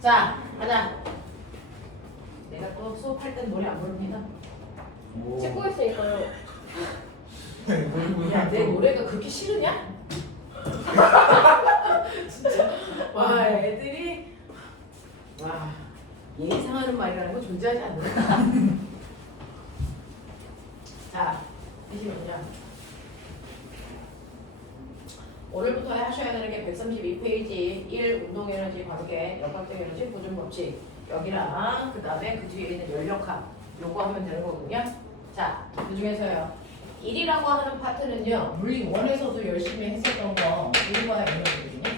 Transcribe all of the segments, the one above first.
자, 가자. 내가 또 수업할 땐 노래 안 부릅니다. 찍고 있으니까요. 야, 내 노래가 그렇게 싫으냐? 진짜. 와, 애들이 와, 예의 상하는 말이라는 건 존재하지 않는다. 자, 보시면요. 오늘부터 하셔야 되는 게 132페이지 1 운동에너지 관계, 역학적 에너지 보존 법칙 여기랑 그 다음에 그 뒤에 있는 연력학 요거 하면 되는 거거든요. 자, 그 중에서요 1이라고 하는 파트는요 물리 1에서도 열심히 했었던 거 1과 연결되거든요.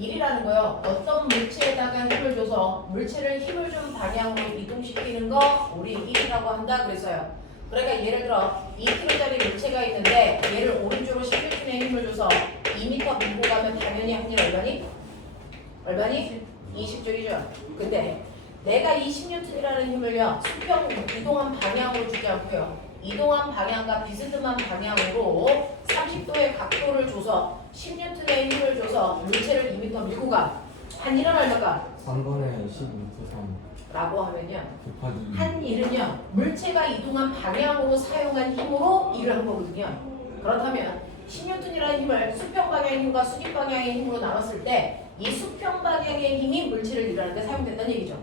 1이라는 거요 어떤 물체에다가 힘을 줘서 물체를 힘을 준 방향으로 이동시키는 거 우리 1이라고 한다 그랬어요. 그러니까 예를 들어 2kg짜리 물체가 있는데 얘를 오른쪽으로 16N의 힘을 줘서 2m 밀고 가면 당연히 확률 얼마니? 얼마니? 20J죠. 근데 내가 이 16N이라는 힘을요 수평 이동한 방향으로 주지 않고요 이동한 방향과 비스듬한 방향으로 30도의 각도를 줘서 16N의 힘을 줘서 물체를 2m 밀고 가. 한 일은 얼마가? 3번에 12부터 3 라고 하면요 곱하기 2 한 일은요 물체가 이동한 방향으로 사용한 힘으로 일을 한 거거든요. 그렇다면 16N이라는 힘을 수평 방향의 힘과 수직 방향의 힘으로 나눴을 때 이 수평 방향의 힘이 물체를 일하는 데 사용된다는 얘기죠.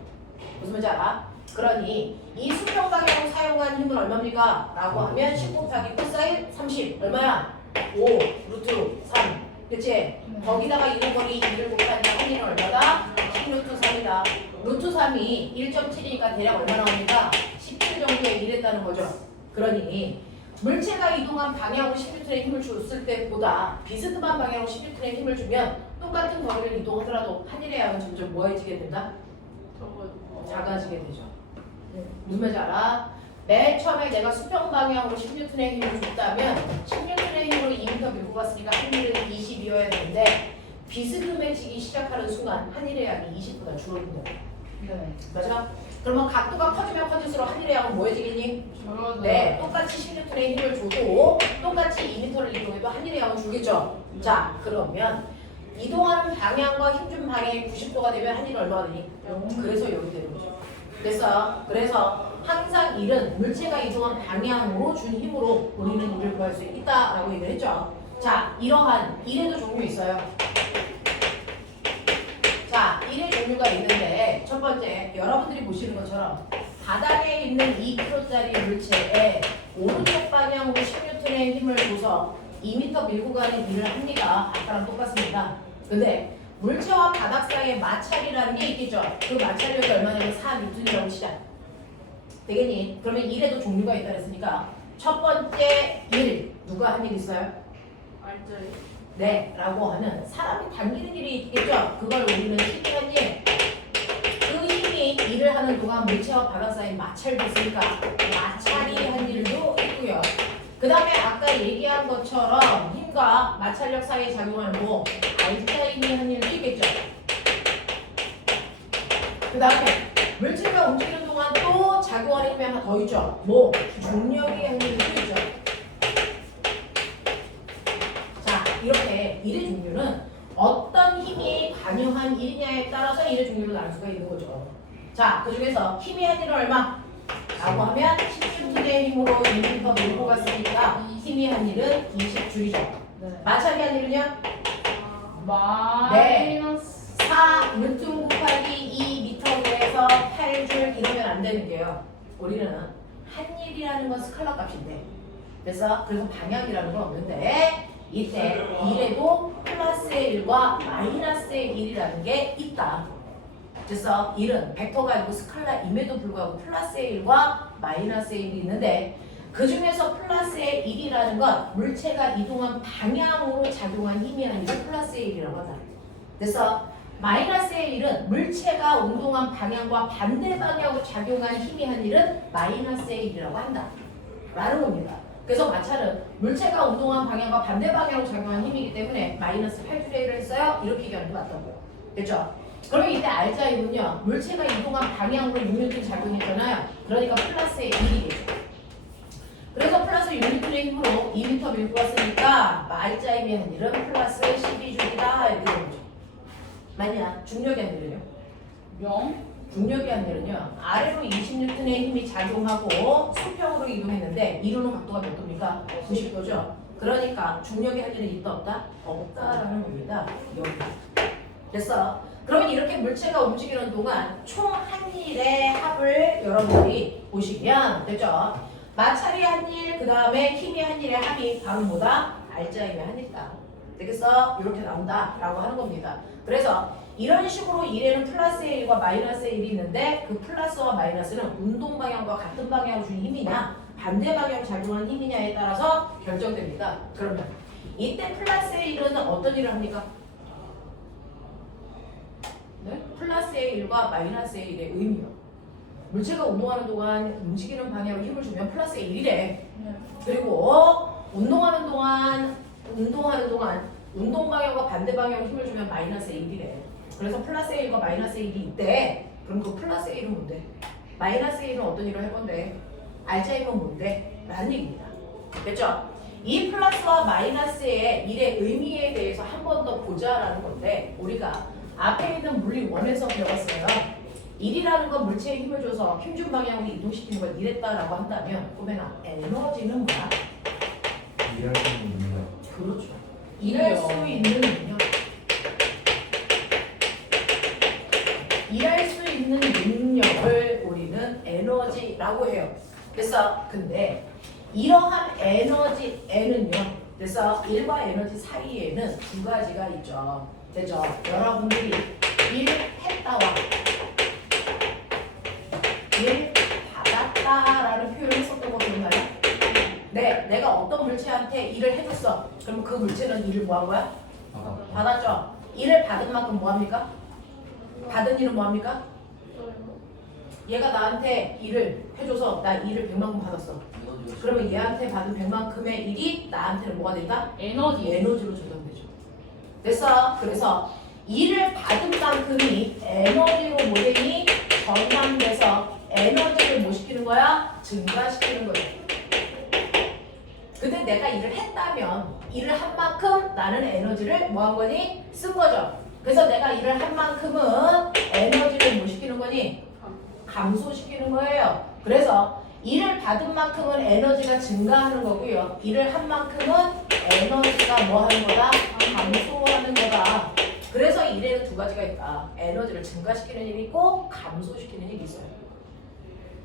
무슨 말인지 알아? 그러니 이 수평 방향으로 사용한 힘은 얼마입니까? 라고 하면 10 곱하기 코사인 30 얼마야? 5 루트 3 그치? 거기다가 이런 거리 2를 곱하니까 한 일은 얼마다? 10 루트 3이다. 루트 3이 1.7이니까 대략 얼마 나옵니까? 17 정도에 일했다는 거죠. 그러니 물체가 이동한 방향으로 16N의 힘을 줬을 때보다 비스듬한 방향으로 16N의 힘을 주면 똑같은 거리를 이동하더라도 하늘의 양은 점점 뭐해지게 된다? 작아지게 되죠. 무슨 말인지 알아? 맨 처음에 내가 수평 방향으로 16N의 힘을 줬다면 16N의 힘으로 2m 밀고 갔으니까 하늘은 22여야 되는데 비스듬해지기 시작하는 순간 하늘의 양이 20보다 줄어든다. 네. 맞아? 그러면 각도가 커지면 커질수록 하늘의 양은 뭐해지겠니? 네, 똑같이 16N의 힘을 줘도 똑같이 2m를 이동해도 하늘의 양은 줄겠죠? 자, 그러면 이동하는 방향과 힘준 방향이 90도가 되면 하늘이 얼마가 되니? 그래서 여기 되는 거죠. 그래서 항상 일은 물체가 이동한 방향으로 준 힘으로 우리는 일을 구할 수 있다라고 얘기를 했죠. 자, 이러한 일에도 종류 있어요. 자, 일의 종류가 있는데 첫 번째, 여러분들이 보시는 것처럼 바닥에 있는 2kg짜리 물체에 오른쪽 방향으로 16N의 힘을 줘서 2m 밀고 가는 일을 합니다. 아까랑 똑같습니다. 근데 물체와 바닥 사이에 마찰이라는 게 있겠죠. 그 마찰력이 얼마냐면 4N이라고 시작. 되겠니? 그러면 일에도 종류가 있다 그랬으니까 첫 번째 일, 누가 한 일 있어요? 알죠. 네, 라고 하는 사람이 당기는 일이 있겠죠. 그걸 우리는 힘이란 일. 그 힘이 일을 하는 동안 물체와 바닥 사이 마찰도 있으니까 마찰이 한 일도 있고요. 그 다음에 아까 얘기한 것처럼 힘과 마찰력 사이에 작용하는 뭐 알자임이 한 일도 있겠죠. 그 다음에 물체가 움직이는 동안 또 작용하는 힘이 하나 더 있죠. 뭐 중력이 한 일도 있죠. 자, 이렇게 일의 종류는 어떤 힘이 관여한 일이냐에 따라서 일의 종류로 나눌 수가 있는 거죠. 자, 그 중에서 힘이 한 일은 얼마? 라고 하면 10N의 힘으로 2m 밀고 갔으니까 힘이 한 일은 20J죠. 네. 마찰이 한 일은요? 마이너스 4 뉴턴 곱하기 2m에서 8줄 이러면 안 되는 게요. 우리는 한 일이라는 건 스칼라 값인데 그래서 방향이라는 건 없는데 이때 일에도 플러스의 1과 마이너스의 1이라는 게 있다. 그래서 1은 벡터가 아니고 스칼라임에도 불구하고 플러스의 1과 마이너스의 1이 있는데 그 중에서 플러스의 1이라는 건 물체가 이동한 방향으로 작용한 힘이 아니라 플러스의 1이라고 한다. 그래서 마이너스의 1은 물체가 운동한 방향과 반대 방향으로 작용한 힘이 한 일은 마이너스의 1이라고 한다. 라는 겁니다. 그래서 마찰은 물체가 운동한 방향과 반대 방향으로 작용한 힘이기 때문에 마이너스 8줄의 1을 했어요. 이렇게 얘기하는 게 맞다고요. 됐죠? 그러면 이때 알자임은요. 물체가 이동한 방향으로 6N 작용했잖아요. 그러니까 플러스의 1이겠죠. 그래서 플러스 6N의 힘으로 2m 밀고 왔으니까 알자임의 한 일은 플러스 12줄이다. 이렇게 되는 거죠. 만약 중력이 안 되면요. 0. 중력이 안 되면요. 아래로 20N의 힘이 작용하고 수평으로 이동했는데 이루는 각도가 몇 도입니까? 90도죠. 그러니까 중력이 할 일은 있다 없다? 없다라는 겁니다. 여기. 됐어. 그러면 이렇게 물체가 움직이는 동안 총 한 일의 합을 여러분들이 보시면 됐죠? 마찰이 한 일, 그 다음에 힘이 한 일의 합이 바로 뭐다? 알짜임의 한 일이다. 되겠어? 이렇게 나온다 라고 하는 겁니다. 그래서 이런 식으로 1에는 플러스의 1과 마이너스의 1이 있는데 그 플러스와 마이너스는 운동 방향과 같은 방향으로 주는 힘이냐 반대 방향으로 작용하는 힘이냐에 따라서 결정됩니다. 그러면 이때 플러스의 1은 어떤 일을 합니까? 네? 플러스의 1과 마이너스의 1의 의미요. 물체가 운동하는 동안 움직이는 방향으로 힘을 주면 플러스의 1이래. 네. 그리고 운동하는 동안 운동 방향과 반대 방향으로 힘을 주면 마이너스의 1이래. 그래서 플러스의 1과 마이너스의 1이 있대. 그럼 그 플러스의 1은 뭔데? 마이너스의 1은 어떤 일을 할 건데? 알짜임은 뭔데? 라는 얘기입니다. 됐죠? 이 플러스와 마이너스의 1의 의미에 대해서 한 번 더 보자라는 건데 우리가 앞에 있는 물리 원에서 배웠어요. 1이라는 건 물체에 힘을 줘서 힘준 방향으로 이동시키는 걸 이랬다라고 한다면 보면아 에너지는 뭐야? 일할 수 있는 능력. 그렇죠. 일할 수 있는 능력. 일할 수 있는 능력을 우리는 에너지라고 해요. 그래서 근데 이러한 에너지 N은요. 그래서 1과 에너지 사이에는 두 가지가 있죠. 되죠? 여러분들이 일 했다와 일 받았다라는 표현을 했었던 거 기억나요? 네, 내가 어떤 물체한테 일을 해줬어. 그러면 그 물체는 일을 뭐 한 거야? 받았죠. 일을 받은 만큼 뭐 합니까? 받은 일은 뭐 합니까? 얘가 나한테 일을 해줘서 나 일을 100만큼 받았어. 그러면 얘한테 받은 100만큼의 일이 나한테는 뭐가 된다? 에너지로 조정되죠. 됐어. 그래서 일을 받은 만큼이 에너지로 모델이 전환돼서 에너지를 뭐 시키는 거야? 증가시키는 거예요. 근데 내가 일을 했다면 일을 한 만큼 나는 에너지를 뭐 한 거니? 쓴 거죠. 그래서 내가 일을 한 만큼은 에너지를 뭐 시키는 거니? 감소시키는 거예요. 그래서 일을 받은 만큼은 에너지가 증가하는 거고요. 일을 한 만큼은 에너지가 뭐 하는 거다? 감소하는 거다. 그래서 일에는 두 가지가 있다. 에너지를 증가시키는 일이 있고 감소시키는 일이 있어요.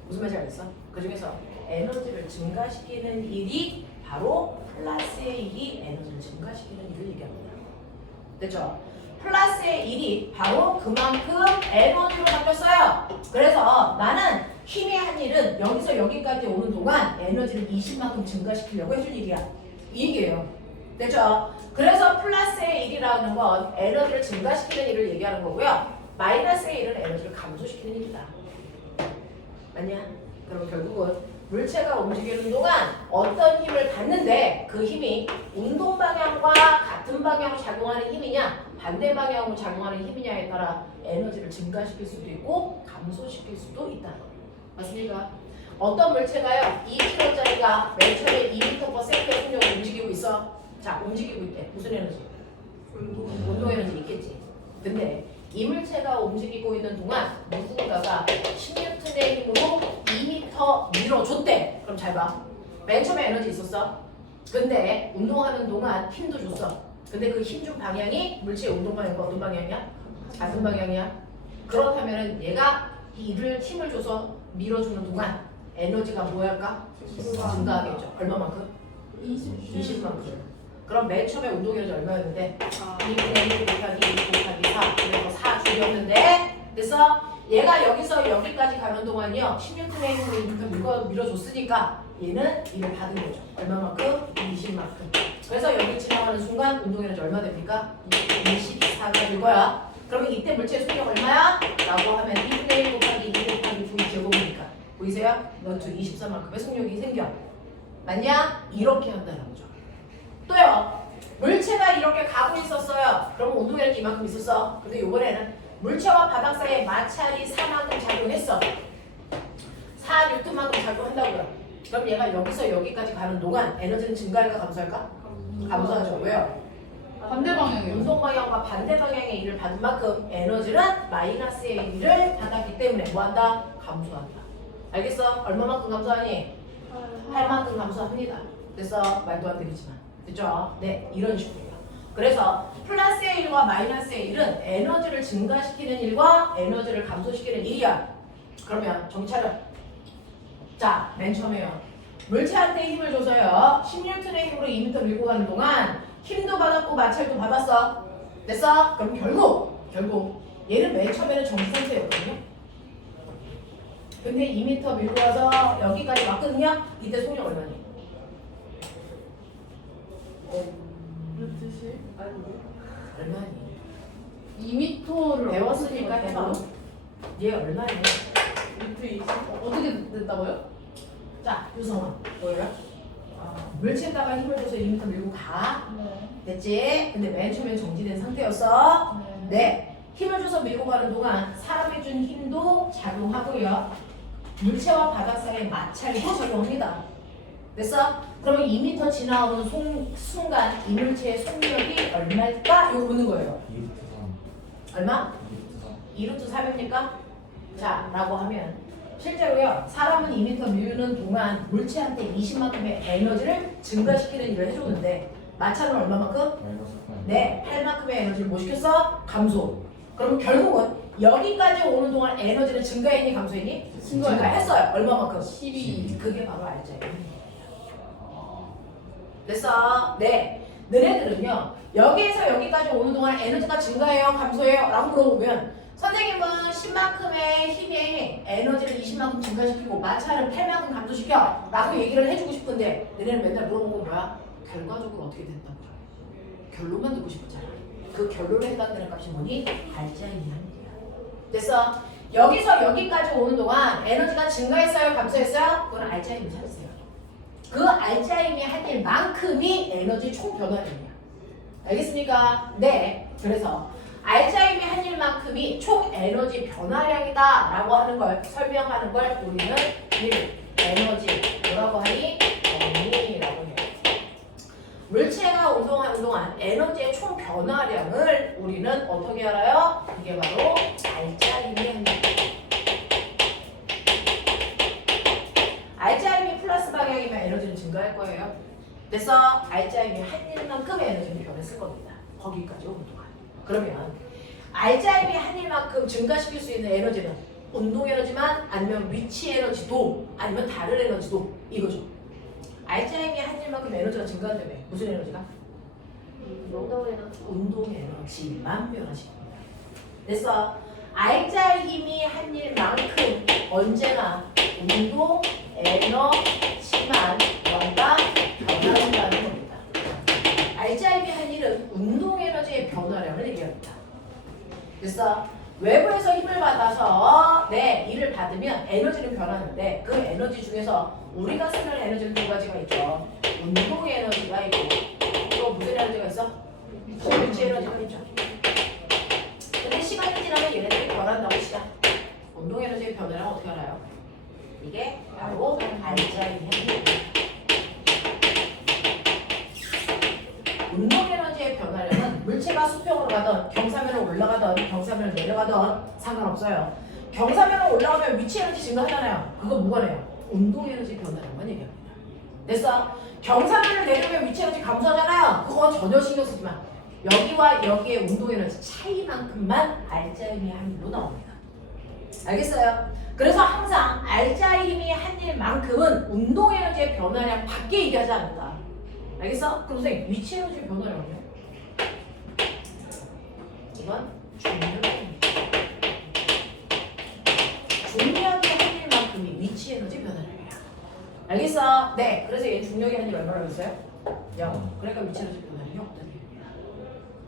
무슨 말인지 알겠어? 그 중에서 에너지를 증가시키는 일이 바로 플러스의 일이 에너지를 증가시키는 일을 얘기합니다. 됐죠? 플러스의 일이 바로 그만큼 에너지로 바뀌었어요. 그래서 나는 힘의 한 일은 여기서 여기까지 오는 동안 에너지를 20만큼 증가시키려고 해줄 일이야. 이 얘기예요. 됐죠? 그래서 플러스의 일이라는 건 에너지를 증가시키는 일을 얘기하는 거고요. 마이너스의 일은 에너지를 감소시키는 일이다. 맞냐? 그럼 결국은 물체가 움직이는 동안 어떤 힘을 받는데 그 힘이 운동 방향과 같은 방향으로 작용하는 힘이냐 반대 방향으로 작용하는 힘이냐에 따라 에너지를 증가시킬 수도 있고 감소시킬 수도 있다. 맞습니까? 어떤 물체가요 2kg짜리가 맨 처음에 2m/s의 속력으로 움직이고 있어. 자, 움직이고 있대. 무슨 에너지? 운동 에너지 있겠지. 근데 이 물체가 움직이고 있는 동안 누군가가 10N의 힘으로 2m 밀어줬대. 그럼 잘 봐. 맨 처음에 에너지 있었어. 근데 운동하는 동안 힘도 줬어. 근데 그 힘 준 방향이 물체의 운동 방향과 어떤 방향이야? 같은 방향이야. 그렇다면 얘가 이를 힘을 줘서 밀어주는 동안 에너지가 뭐 할까? 증가하겠죠. 얼마만큼? 20만큼. 그럼 맨 처음에 운동 에너지 얼마였는데? 2분의 1 곱하기 2 곱하기 4 그래서 4 줄였는데 그래서 얘가 여기서 여기까지 가는 동안이요 16분의 1을 밀어줬으니까 얘는 이를 받은 거죠. 얼마만큼? 20만큼. 그래서 여기 지나가는 순간 운동 에너지 얼마 됩니까? 24가 될 거야. 그러면 이때 물체의 속력 얼마야? 라고 하면 2분의 1 곱하기 2 곱하기 9이 제곱이니까 보이세요? 너트 24만큼의 속력이 생겨. 맞냐? 이렇게 한다는 거죠. 또요. 물체가 이렇게 가고 있었어요. 그럼 운동 에너지 이만큼 있었어. 근데 이번에는 물체와 바닥 사이에 마찰이 4만큼 작용했어. 4N만큼 작용한다고요. 그럼 얘가 여기서 여기까지 가는 동안 에너지는 증가할까 감소할까? 감소하죠. 왜요? 반대 방향이요. 운동 방향과 반대 방향의 일을 받은 만큼 에너지는 마이너스의 일을 받았기 때문에 뭐한다? 감소한다. 알겠어? 얼마만큼 감소하니? 8만큼 감소합니다. 그래서 말도 안 되겠지만 됐죠? 네, 이런 식으로요. 그래서 플러스의 일과 마이너스의 일은 에너지를 증가시키는 일과 에너지를 감소시키는 일이야. 그러면 정신 차려. 자, 맨 처음에요. 물체한테 힘을 줘서요. 10N의 힘으로 2m 밀고 가는 동안 힘도 받았고 마찰도 받았어. 됐어? 그럼 결국 얘는 맨 처음에는 정지 상태였거든요. 근데 2m 밀고 가서 여기까지 왔거든요. 이때 속력 얼마니? 루트시? 아닌데. 얼마니? 2m를 배웠으니까 해봐. 얘 얼마니? 루트 20? 어떻게 됐다고요? 자, 유성아, 뭐예요? 물체에다가 힘을 줘서 2m 밀고 가. 네. 됐지? 근데 맨 처음엔 정지된 상태였어. 네. 네. 힘을 줘서 밀고 가는 동안 사람이 준 힘도 작용하고요. 물체와 바닥 사이의 마찰도 작용합니다. 됐어? 그러면 2m 지나오는 순간 이 물체의 속력이 얼마일까? 이거 묻는 거예요. 2루트 3. 얼마? 2루트 3입니까? 자, 라고 하면 실제로요. 사람은 2m 미는 동안 물체한테 20만큼의 에너지를 증가시키는 일을 해줬는데 마찰은 얼마만큼? 마이너스 8. 네, 8만큼의 에너지를 뭐 시켰어? 감소. 그럼 결국은 여기까지 오는 동안 에너지는 증가했니? 감소했니? 증가했어요. 얼마만큼? 12. 그게 바로 알자예요. 됐어? 네. 너네들은요. 여기에서 여기까지 오는 동안 에너지가 증가해요? 감소해요? 라고 물어보면 선생님은 10만큼의 힘에 에너지를 20만큼 증가시키고 마찰을 8만큼 감소시켜 라고 얘기를 해주고 싶은데 너네는 맨날 물어보는 건 뭐야? 결과적으로 어떻게 된다고? 결론만 듣고 싶었잖아. 그 결론에 해당되는 값이 뭐니? 알짜임이 합니다. 됐어? 여기서 여기까지 오는 동안 에너지가 증가했어요? 감소했어요? 그건 알짜임을 찾으세요. 그 알짜임이 한 일만큼이 에너지 총 변화량이야. 알겠습니까? 네. 그래서 알짜임이 한 일만큼이 총 에너지 변화량이다 라고 하는 걸 설명하는 걸 우리는 에너지 뭐라고 하니? 정리라고 해요. 물체가 운동하는 동안 에너지의 총 변화량을 우리는 어떻게 알아요? 이게 바로 알짜임이 합니다. 알짜임이 플러스 방향이면 에너지는 증가할 거예요. 그래서 알짜임이 한 일만큼의 에너지는 변했을 겁니다. 거기까지 오는 동안. 그러면 알짜임이 한 일만큼 증가시킬 수 있는 에너지는 운동 에너지만 아니면 위치 에너지도 아니면 다른 에너지도 이거죠. 알짜임이 한 일만큼 에너지가 증가한다며. 무슨 에너지가? 운동 에너지만 변화시킵니다. 그래서 알짜의 힘이 한 일만큼 언제나 운동 에너지만 뭔가 변화한다는 겁니다. 알짜임이 한 일은 운동 에너지의 변화량을 얘기합니다. 그래서 외부에서 힘을 받아서 일을 받으면 에너지는 변하는데 그 에너지 중에서 우리가 쓰는 에너지는 두 가지가 있죠. 운동 에너지가 있고 또 무슨 에너지가 있어? 위치 에너지가 있죠. 근데 시간이 지나면 얘네들이 변한다고 시작. 운동 에너지의 변화를 어떻게 알아요? 이게 바로 알짜임이 합니다. 운동 에너지의 변화량은 물체가 수평으로 가던 경사면을 올라가던 경사면을 내려가던 상관없어요. 경사면을 올라가면 위치 에너지 증가하잖아요. 그거 뭐가 돼요? 운동 에너지 변화량만 얘기합니다. 그래서 경사면을 내려면 위치 에너지 감소하잖아요. 그거 전혀 신경 쓰지 마. 여기와 여기의 운동 에너지 차이만큼만 알짜임이 한 일로 나옵니다. 알겠어요? 그래서 항상 알짜임이 한 일만큼은 운동 에너지의 변화량 밖에 얘기하지 않는다. 알겠어? 그럼 선생님 위치 에너지의 변화량은요? 이건 중력입니다. 중력이 한 일만큼이 위치 에너지 변화량이야. 알겠어? 네. 그래서 얘 중력이 한 일 얼마나 했어요? 0. 그러니까 위치 에너지 변화량이 없다는 얘기야.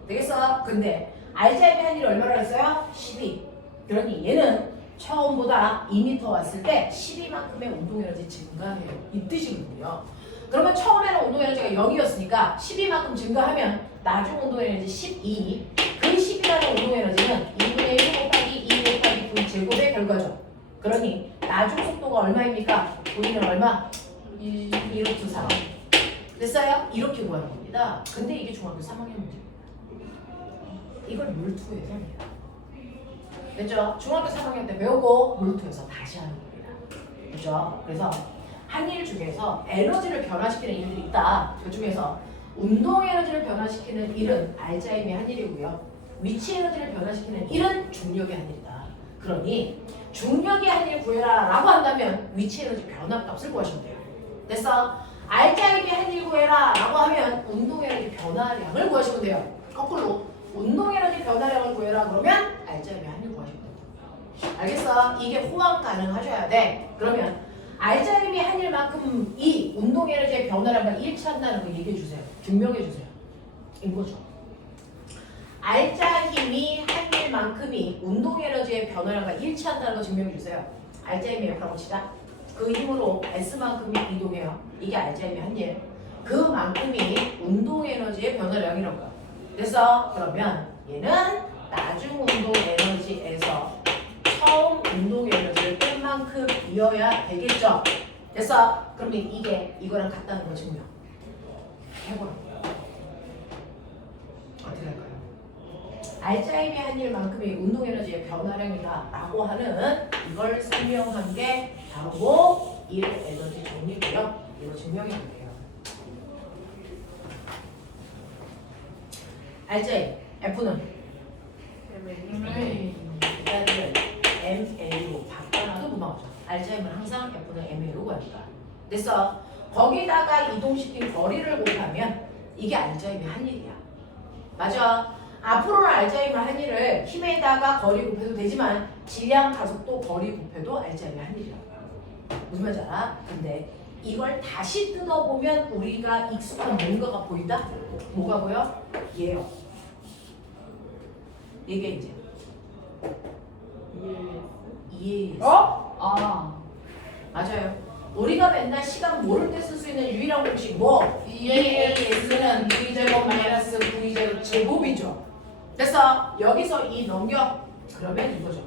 되겠어? 근데 알짜임이 한 일 얼마나 했어요? 12. 그러니 얘는 처음보다 2m 왔을 때 12만큼의 운동 에너지 증가해요. 이 뜻이거든요. 그러면 처음에는 운동 에너지가 0이었으니까 12만큼 증가하면 나중 운동 에너지 12. 그 10이라는 운동 에너지는 2분의 1 곱하기 2 곱하기 V 제곱의 결과죠. 그러니 나중 속도가 얼마입니까? V는 얼마? 2루트 3. 됐어요? 이렇게 구하는 겁니다. 근데 이게 중학교 3학년 문제입니다. 이걸 몰투에서 합니다. 됐죠? 중학교 3학년 때 배우고 몰투에서 다시 하는 겁니다. 그죠? 그래서 한 일 중에서 에너지를 변화시키는 일들이 있다. 그 중에서 운동 에너지를 변화시키는 일은 알자임이 한 일이고요. 위치 에너지를 변화시키는 일은 중력의 한 일이다. 그러니 중력의 한 일 구해라 라고 한다면 위치 에너지 변화값을 구하시면 돼요. 됐어? 알자임이 한 일 구해라 라고 하면 운동 에너지 변화량을 구하시면 돼요. 거꾸로 운동 에너지 변화량을 구해라 그러면 알자임이 한 일 구하시면 돼요. 알겠어? 이게 호환 가능하셔야 돼. 그러면 알자임이 한 일만큼 이 운동 에너지의 변화량과 일치한다는 거 얘기해 주세요. 증명해 주세요. 이거죠. 알자 힘이 한 일만큼이 운동 에너지의 변화량과 일치한다는 거 증명해 주세요. 알자 힘이 F라고 치자. 그 힘으로 S만큼이 이동해요. 이게 알자 힘이 한 일. 그만큼이 운동 에너지의 변화량이라고요. 됐어? 그러면 얘는 나중 운동 에너지에서 처음 운동 에너지를 뺀 만큼 이어야 되겠죠? 됐어? 그러면 이게 이거랑 같다는 거 증명. 해보라고. 어떻게 할까요? 알자임이 한 일만큼이 운동 에너지의 변화량이다 라고 하는 이걸 설명한 게 바로 일 에너지 정리고요. 이거 증명해 볼게요. 알자임 F는 MA로 바꿔놔도 고마워져. 알자임은 항상 F는 MA로 구합니다. 됐어? 거기다가 이동시킨 거리를 곱하면 이게 알자임의 한 일이야. 맞아. 앞으로는 알자임의 한 일을 힘에다가 거리 곱해도 되지만 질량 가속도 거리 곱해도 알자임의 한 일이라고. 무슨 말인지 알아? 근데 이걸 다시 뜯어보면 우리가 익숙한 뭔가가 보인다? 뭐가 보여? 얘요. 이게 이제 EAS. 어? 아. 맞아요. 우리가 맨날 시간 모를 때 쓸 수 있는 유일한 공식 뭐? EAS는 V제곱 마이너스 V제곱 제곱이죠. 됐어? 여기서 이 넘겨. 그러면 이거죠.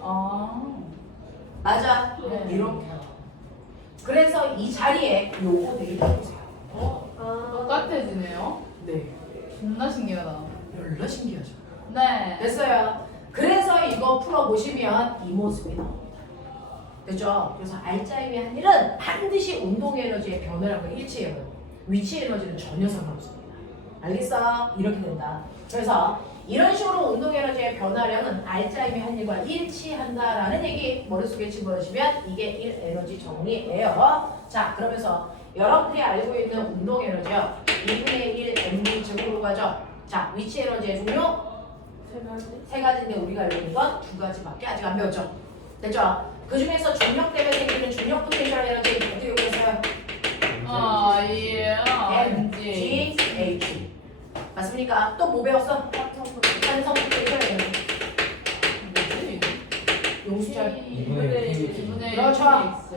아. 맞아. 네. 이렇게 하죠. 그래서 이 자리에 요거 대입해보세요. 똑같아지네요. 네. 존나 신기하다. 별로 신기하죠. 네. 됐어요. 그래서 이거 풀어보시면 이 모습이 나옵니다. 됐죠? 그래서 알자임의 한 일은 반드시 운동 에너지의 변화량과 일치해요. 위치 에너지는 전혀 상관없습니다. 알겠어? 이렇게 된다. 그래서 이런 식으로 운동 에너지의 변화량은 알자임의 한 일과 일치한다라는 얘기 머릿속에 집어넣으시면 이게 1 에너지 정리예요. 자, 그러면서 여러분들이 알고 있는 운동 에너지요. 2분의 1 mv 제곱으로 가죠. 자, 위치 에너지의 종류 세 가지인데 우리가 알고 있는 건 두 가지밖에 아직 안 배웠죠. 됐죠? 그 중에서 중력 때문에 생기는 중력 포텐셜 에너지 어떻게 구했어요? 아, 예. MGH. 맞습니까? 또 뭐 배웠어? 산성 포텐셜 에너지. 뭐지? 용수철. 2분의 그렇죠.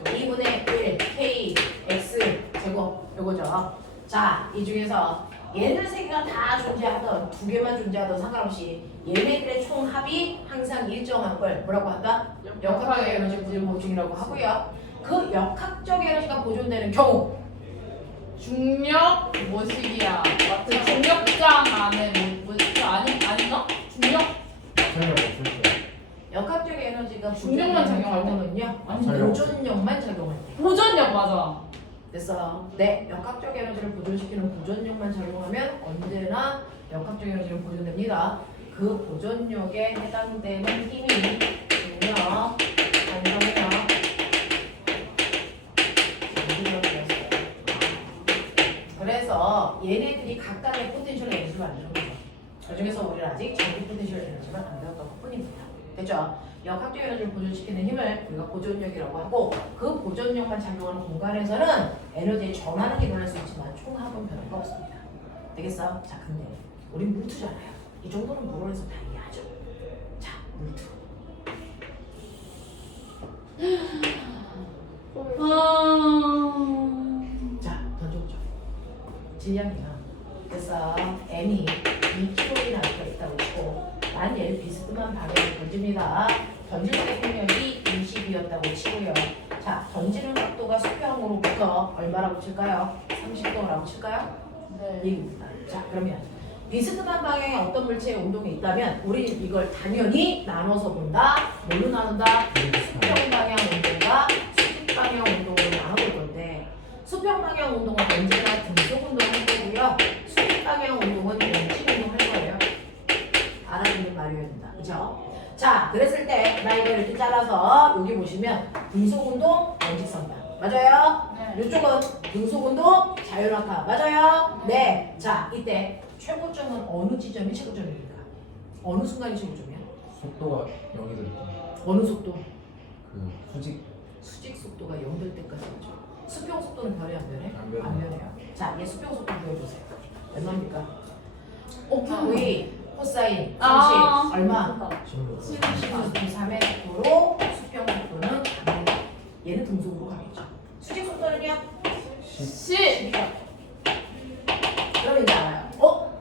2분의 1 KX 제곱 요거죠. 자, 이 중에서 얘네들 세 개가 다 존재하던 두 개만 존재하던 상관없이 얘네들의 총합이 항상 일정한 걸 뭐라고 한다? 역학적 에너지 보존 보충이라고 하고요. 그 역학적 에너지가 보존되는 경우 중력 뭐시기야? 맞죠? 중력장 안에 아닌가? 중력 역학적 에너지가 중력만 작용할 때는요. 아니, 보존력만 작용할 때. 보존력 맞아. 됐어. 네, 역학적 에너지를 보존시키는 보존력만 작용하면 언제나 역학적 에너지는 보존됩니다. 그 보존력에 해당되는 힘이 중력, 반성력, 전기력이었어요. 그래서 얘네들이 각각의 포텐셜 에너지를 만드는 거죠. 그 중에서 우리는 아직 전기 포텐셜 에너지만 안 배웠던 것뿐입니다. 됐죠? 역학적 에너지를 보존시키는 힘을 우리가 보존력이라고 하고 그 보존력만 작용하는 공간에서는 에너지의 전하는 게 일어날 수 있지만 총합은 변화가 없습니다. 되겠어? 자, 근데 우린 물투잖아요. 이 정도는 물어내서 다 이해하죠. 자, 물투. 자, 던져보죠. 질량이야. 그래서 M이 2kg이나 있다고 치고 난 얘를 비스듬한 방향으로 던집니다. 던질 때 생력이 20이었다고 치고요. 자, 던지는 각도가 수평으로부터 얼마라고 칠까요? 30도라고 칠까요? 네. 얘기입니다. 자, 그러면 비스듬한 방향의 어떤 물체의 운동이 있다면 우리는 이걸 당연히 나눠서 본다. 뭘로 나눈다? 수평 방향 운동과 수직 방향 운동으로 나눠볼 건데 수평 방향 운동은 언제나 등속 운동을 할 거고요. 수직 방향 운동은 왼쪽 운동을 할 거예요. 알아듣는 말이어야 된다. 그죠? 자, 그랬을 때 나 이거 이렇게 잘라서 여기 보시면 등속 운동, 원직선반. 맞아요? 네. 이쪽은 등속 운동, 자유낙하. 맞아요? 네. 자, 이때 최고점은 어느 지점이 최고점입니까? 어느 순간이 최고점이야? 속도가 0이 될 때. 어느 속도? 그 수직 수직 속도가 0 될 때까지죠. 수평 속도는 변해 안 변해? 안 변해요. 안 변해요. 자, 얘 수평 속도 보여주세요. 얼마입니까? 어, V 코사인 30 아. 얼마? 16. 3의 속도로 수평 속도는 갑니다. 얘는 등속으로 가겠죠. 수직 속도는요? 10. 그럼 이제 알아요.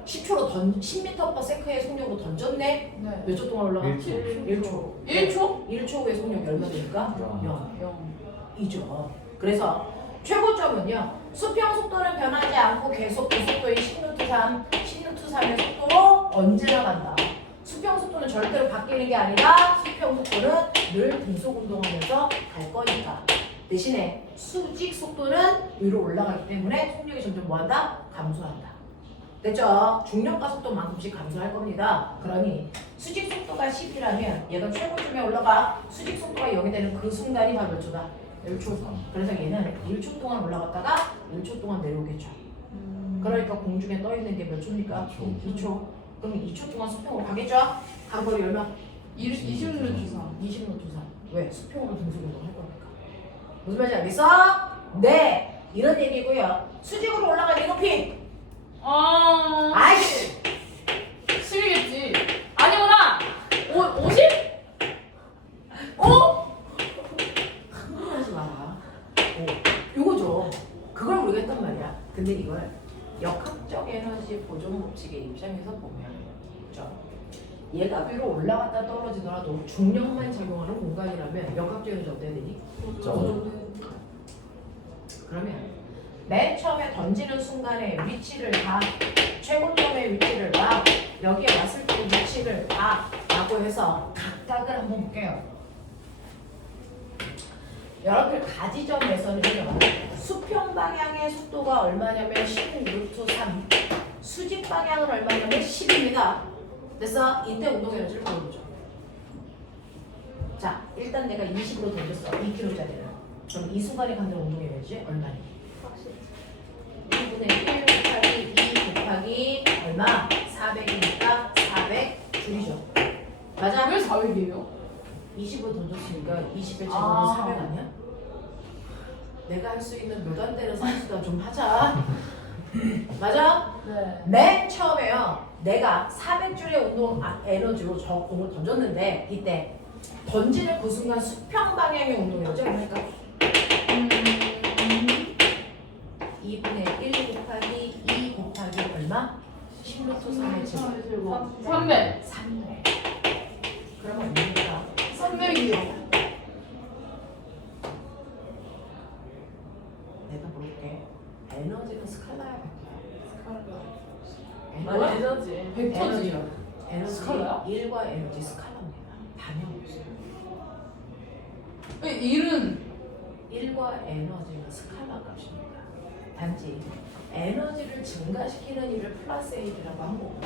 10초로 10m/s의 속력으로 던졌네? 네. 몇 초 동안 올라가? 1초. 1초. 1초? 1초 후에 속력이 얼마 되니까? 영. 0. 2죠. 그래서 최고점은요. 수평 속도는 변하지 않고 계속 그 속도의 10루트 3의 속도로 언제나 간다. 수평 속도는 절대로 바뀌는 게 아니라 수평 속도는 늘 등속 운동하면서 갈 거니까. 대신에 수직 속도는 위로 올라가기 때문에 속력이 점점 뭐한다? 감소한다. 됐죠? 중력과 속도만큼씩 감소할 겁니다. 그러니 수직 속도가 10이라면 얘가 최고점에 올라가 수직 속도가 0이 되는 그 순간이 바로 몇 초다? 1초. 그래서 얘는 1초 동안 올라갔다가 1초 동안 내려오겠죠. 그러니까 공중에 떠 있는 게 몇 초입니까? 2초. 그럼 2초 동안 수평으로 가겠죠? 간 거리 얼마? 20를 주사. 20로 두산. 왜? 수평으로 등속운동 할 거니까. 무슨 말인지 알겠어? 네. 이런 얘기고요. 수직으로 올라가는 이 높이. 아이씨. 10이겠지. 아니구나. 50? 흥분하지 마라. 요거죠. 그걸 우리가 했단 말이야. 근데 이걸 역학적 에너지 보존 법칙의 입장에서 보면, 그죠? 얘가 위로 올라갔다 떨어지더라도 중력만 작용하는 공간이라면 역학적 에너지 어때야 되니? 그러면 맨 처음에 던지는 순간에 위치를 봐. 최고점의 위치를 봐. 여기에 왔을 때 위치를 봐. 라고 해서 각각을 한번 볼게요. 여러분들 가지점에서는요. 수평 방향의 속도가 얼마냐면 10루트 3. 수직 방향은 얼마냐면 10입니다. 그래서 이때 운동 에너지를 보여주죠. 자, 일단 내가 20으로 던졌어. 2kg짜리를. 그럼 이 순간에 갖는 운동 에너지 얼마니? 2분의 1 곱하기 2 곱하기 얼마? 400이니까 400 줄이죠. 맞아? 왜 400이에요? 20으로 던졌으니까 20배 제곱은 아. 400 아니야? 내가 할 수 있는 무단대로 산수다 좀 하자. 맞아? 네. 맨 처음에요. 내가 400줄의 운동 에너지로 저 공을 던졌는데 이때 던지는 그 순간 수평 방향의 운동 에너지 얼마니까? 2분의 1 곱하기 2 곱하기 얼마? 10루트 3의 제곱. 300. 300. 그러면 얼마입니까? 300이요. 내가 물을게. 에너지는 스칼라야 벡터야? 뭐야? 에너지. 벡터지. 에너지 스칼라야? 1과 에너지 스칼라입니다. 반영 없어요. 1은 1과 에너지는 스칼라 값입니다. 단지 에너지를 증가시키는 일을 플러스 A라고 한 거고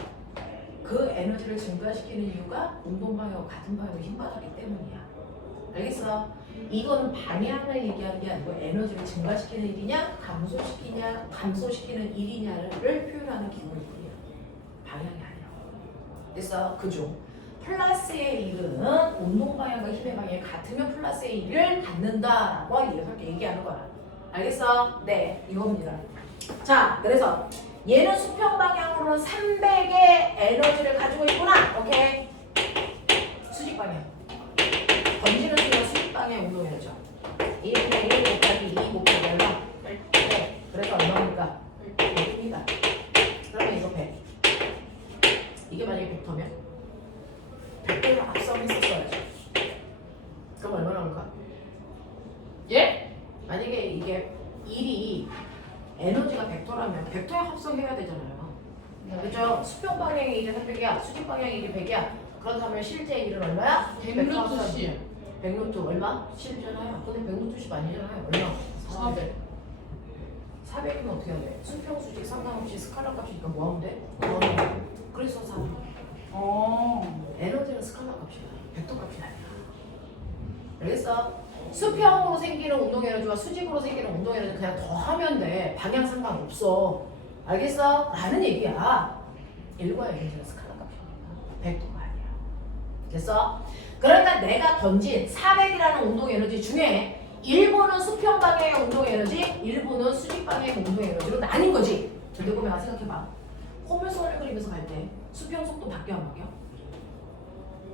그 에너지를 증가시키는 이유가 운동 방향과 같은 방향으로 힘받았기 때문이야. 알겠어? 이거는 방향을 얘기하는 게 아니고 에너지를 증가시키는 일이냐 감소시키는 일이냐를 표현하는 기구일 뿐이야. 방향이 아니라고. 그래서 그중 플러스의 일은 운동 방향과 힘의 방향이 같으면 플러스의 일을 갖는다라고 얘기하는 거야. 알겠어? 네, 이겁니다. 자, 그래서 얘는 수평 방향으로는 300의 에너지를 가지고 있구나. 오케이. 수직 방향. 던지는 순간 수직 방향 운동이죠. 1분의 1 곱하기 2 곱하기 얼마? 100. 그래서 얼마입니까? 100입니다. 그러면 이거 100. 이게 만약에 벡터면 100대를 합성했었어야죠. 그럼 얼마 나올까? 예? 만약에 이게 1이 에너지가 벡터라면 벡터에 합성해야 되잖아요. 그죠? 그럼 수평 방향의 일이 300이야. 수직 방향의 일이 100이야. 그렇다면 실제 일은 얼마야? 100루트 10. 100루트 얼마? 10이잖아요. 근데 100루트 10 아니잖아요. 얼마? 400. 400이면 어떻게 해야 돼? 수평 수직 상관없이 스칼라 값이니까 뭐 하면 돼? 그래서 400. 에너지는 스칼라 값이야. 벡터 값이 아니야. 알겠어? 수평으로 생기는 운동 에너지와 수직으로 생기는 운동 에너지 그냥 더하면 돼. 방향 상관없어. 알겠어? 라는 얘기야. 1과 에너지는 스칼라 값이야. 벡터가 아니야. 됐어? 그러니까 내가 던진 400이라는 운동 에너지 중에 일부는 수평 방향의 운동 에너지, 일부는 수직 방향의 운동 에너지로 나뉜 거지. 근데 그러면 생각해봐. 포물선을 그리면서 갈 때 수평 속도 바뀌어 안 바뀌어?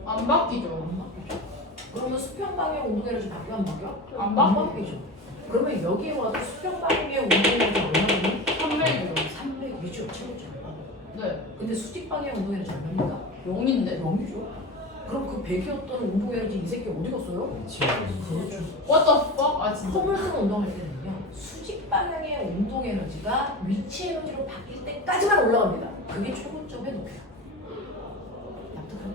안 바뀌죠. 안 바뀌죠. 그러면 수평 방향 운동 에너지 바뀌어 안 바뀌어? 안 바뀌죠. 그러면 여기에 와도 수평 방향의 운동 에너지 얼마니? 300이죠. 300이죠. 최고죠. 네. 근데 수직 방향 운동 에너지 얼마입니까? 0인데. 0이죠. 그럼 그 100이었던 운동 에너지 이 새끼 어디 갔어요? 그렇죠. What the fuck? 아 진짜. 포물선 운동할 때는요. 수직 방향의 운동 에너지가 위치 에너지로 바뀔 때까지만 올라갑니다. 그게 초고점의 높이야. 납득하냐?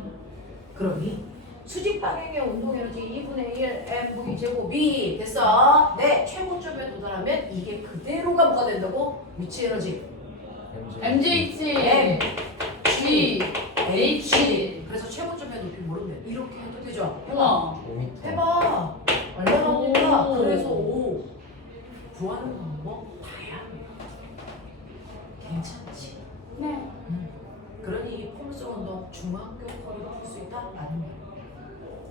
그러니 수직 방향의 운동 에너지 2분의 1 mv 제곱 b 됐어? 네, 최고점에 도달하면 이게 그대로가 뭐가 된다고? 위치 에너지 MGH. M G. H. H. 그래서 최고점의 높이 모르면 이렇게 해도 되죠? 우와. 5m. 해봐. 얼마 나옵니까? 오. 그래서 5. 구하는 방법 다양해. 괜찮지? 네. 그러니 이 포물선 운동 중학교 거리로 풀 수 있다? 아니면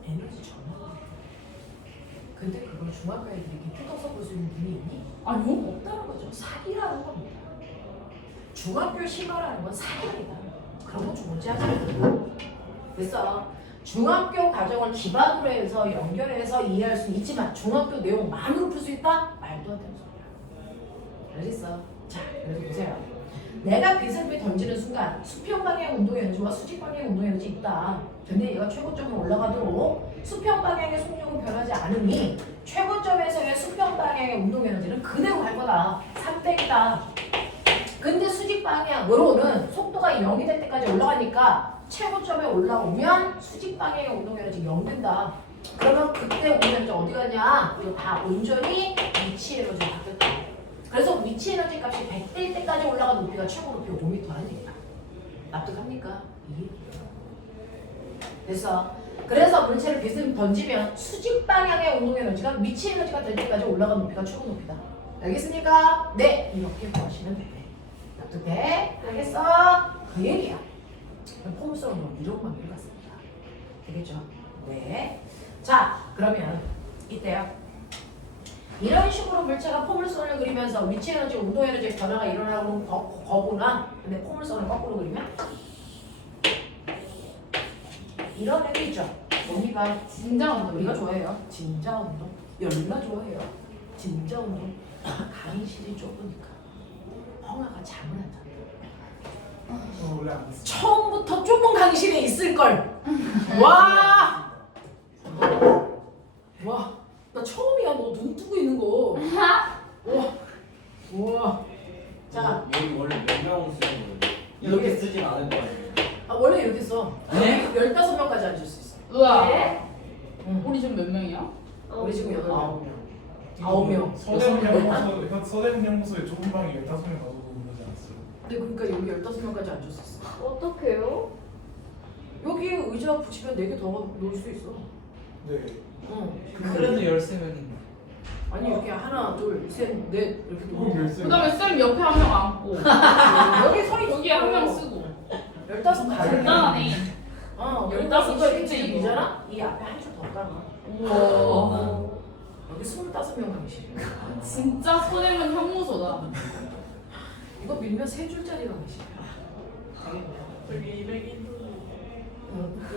에너지 전혀. 근데 그걸 중학교 애들이 이렇게 뜯어서 볼 수 있는 분이 있니? 아니요? 없다는 거죠. 사기라는 겁니다. 중학교 실화라는 건 사기입니다. 그런 거 존재하지 않고. 그래서 중학교 과정을 기반으로 해서 연결해서 이해할 수 있지만 중학교 내용만으로 풀 수 있다? 말도 안 되는 소리야. 알겠어? 자, 그래서 보세요. 내가 비슬비 던지는 순간 수평 방향 운동 에너지와 수직 방향 운동 에너지 있다. 근데 얘가 최고점으로 올라가도록 수평 방향의 속력은 변하지 않으니 최고점에서의 수평 방향의 운동 에너지는 그대로 갈 거다. 300이다. 근데 수직 방향으로는 속도가 0이 될 때까지 올라가니까 최고점에 올라오면 수직 방향의 운동 에너지 0 된다. 그러면 그때 운동 에너지 어디 가냐? 이거 다 온전히 위치 에너지로 바뀌었다. 그래서 위치 에너지 값이 100될 때까지 올라간 높이가 최고 높이 5m라는 얘기다. 납득합니까? 이해? 그래서 물체를 비스듬히 던지면 수직 방향의 운동 에너지가 위치 에너지가 될 때까지 올라간 높이가 최고 높이다. 알겠습니까? 네, 이렇게 구하시면 돼. 납득해? 알겠어? 그 얘기야. 포물선으로 이론만 읽었습니다. 되겠죠? 네. 자, 그러면 이때요. 이런 식으로 물체가 포물선을 그리면서 위치 에너지, 운동 에너지의 변화가 일어나는 거구나. 근데 포물선을 거꾸로 그리면 이런 애들 있죠. 뭡니까? 진짜 운동. 우리가 좋아해요. 진자 운동. 열나 좋아해요. 진자 운동. 강의실이 좁으니까 펑아가 잠을 안 잔다. 원래 안 했어. 처음부터 좁은 강의실에 있을 걸. 와. 와. 나 처음이야. 너 눈 뜨고 있는 거. 와. 우와. 자, 여기 원래 몇 명을 쓰는 거예요? 이렇게 쓰진 않을 거예요. 아, 원래 이렇게 써. 네? 15명까지 앉을 수 있어. 우와. 응. 우리 지금 몇 명이야? 우리 지금 8명. 9명. 9명. 서대문 연구소에 좁은 방에 15명 가지고 그러지 않았어요? 근데 그러니까 여기 15명까지 앉을 수 있어. 어떡해요? 여기 의자 붙이면 4개 더 놓을 수 있어. 네. 응. 그래도 13명인데. 아니 이렇게 하나, 둘, 셋, 넷 이렇게 놓고. 그 다음에 쌤 옆에 한 명 앉고. 여기 서 있어. 여기에 한 명 쓰고. 15 가득해. 간단하네. 15 15 이거 실제 이거. 이잖아. 이 앞에 한 줄 더 깔아. 우와. 여기 25명 강의실이야. 진짜 손해는 형무소다. 이거 밀면 3줄짜리 강의실이야. 여기 201호.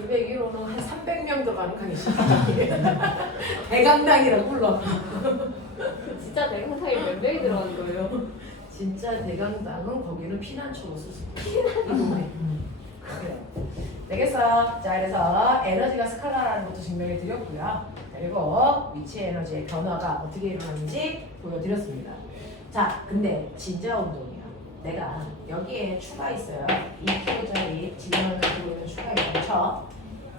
201호는 한 300명 더 가는 강의실. 대강당이라고 불러. 진짜 대강탕에 몇 명이 들어간 거예요? 진짜 대강당은 거기는 피난처로 쓰지. 피난처. 그래. 되겠어. 자, 그래서 에너지가 스칼라라는 것도 증명해 드렸고요. 그리고 위치 에너지의 변화가 어떻게 일어나는지 보여드렸습니다. 자, 근데 진자 운동이야. 내가 여기에 추가 있어요. 2kg짜리 지방을 가지고 있는 추가 있는 쳐.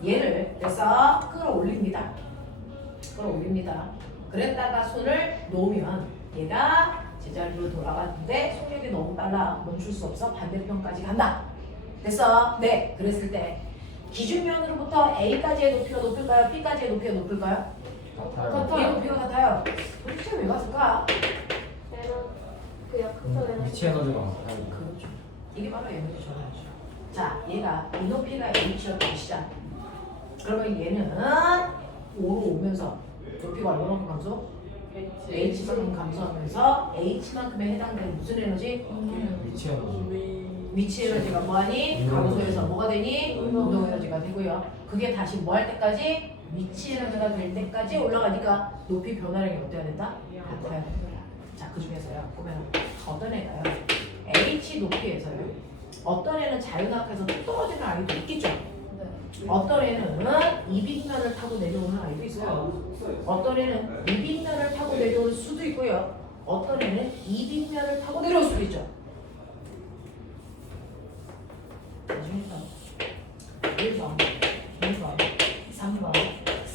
얘를 그래서 끌어올립니다. 끌어올립니다. 그랬다가 손을 놓으면 얘가 제자리로 돌아갔는데 속력이 너무 빨라 멈출 수 없어 반대편까지 간다. 됐어? 네. 그랬을 때 기준면으로부터 A까지의 높이가 높을까요? B까지의 높이가 높을까요? 같아요. 얘 높이가 같아요. 도대체 왜 같을까? 에너 그 역학적 위치 에너지가 같아요. 그렇죠. 이게 바로 에너지 전환이죠. 자, 얘가 이 높이가 H였던 시작. 그러면 얘는 5로 오면서 높이가 얼마만큼 감소? H만큼 감소하면서 H만큼에 해당되는 무슨 에너지? 위치 에너지. 위치 에너지가 뭐하니? 감소해서 뭐가 되니? 운동 에너지가 되고요. 그게 다시 뭐 할 때까지? 위치 에너지가 될 때까지 올라가니까 높이 변화량이 어때야 된다? 같아야 된다. 자, 그 중에서요. 보면 어떤 애가요? H 높이에서요. 어떤 애는 자유낙하에서 뚝 떨어지는 아이도 있겠죠. 어떤 애는 이빙면을 타고 내려오는 아이도 있어요. 어떤 애는 이빙면을 타고 내려올 수도 있고요. 어떤 애는 이빙면을 타고 내려올 수도 있죠. 1번, 2번, 3번,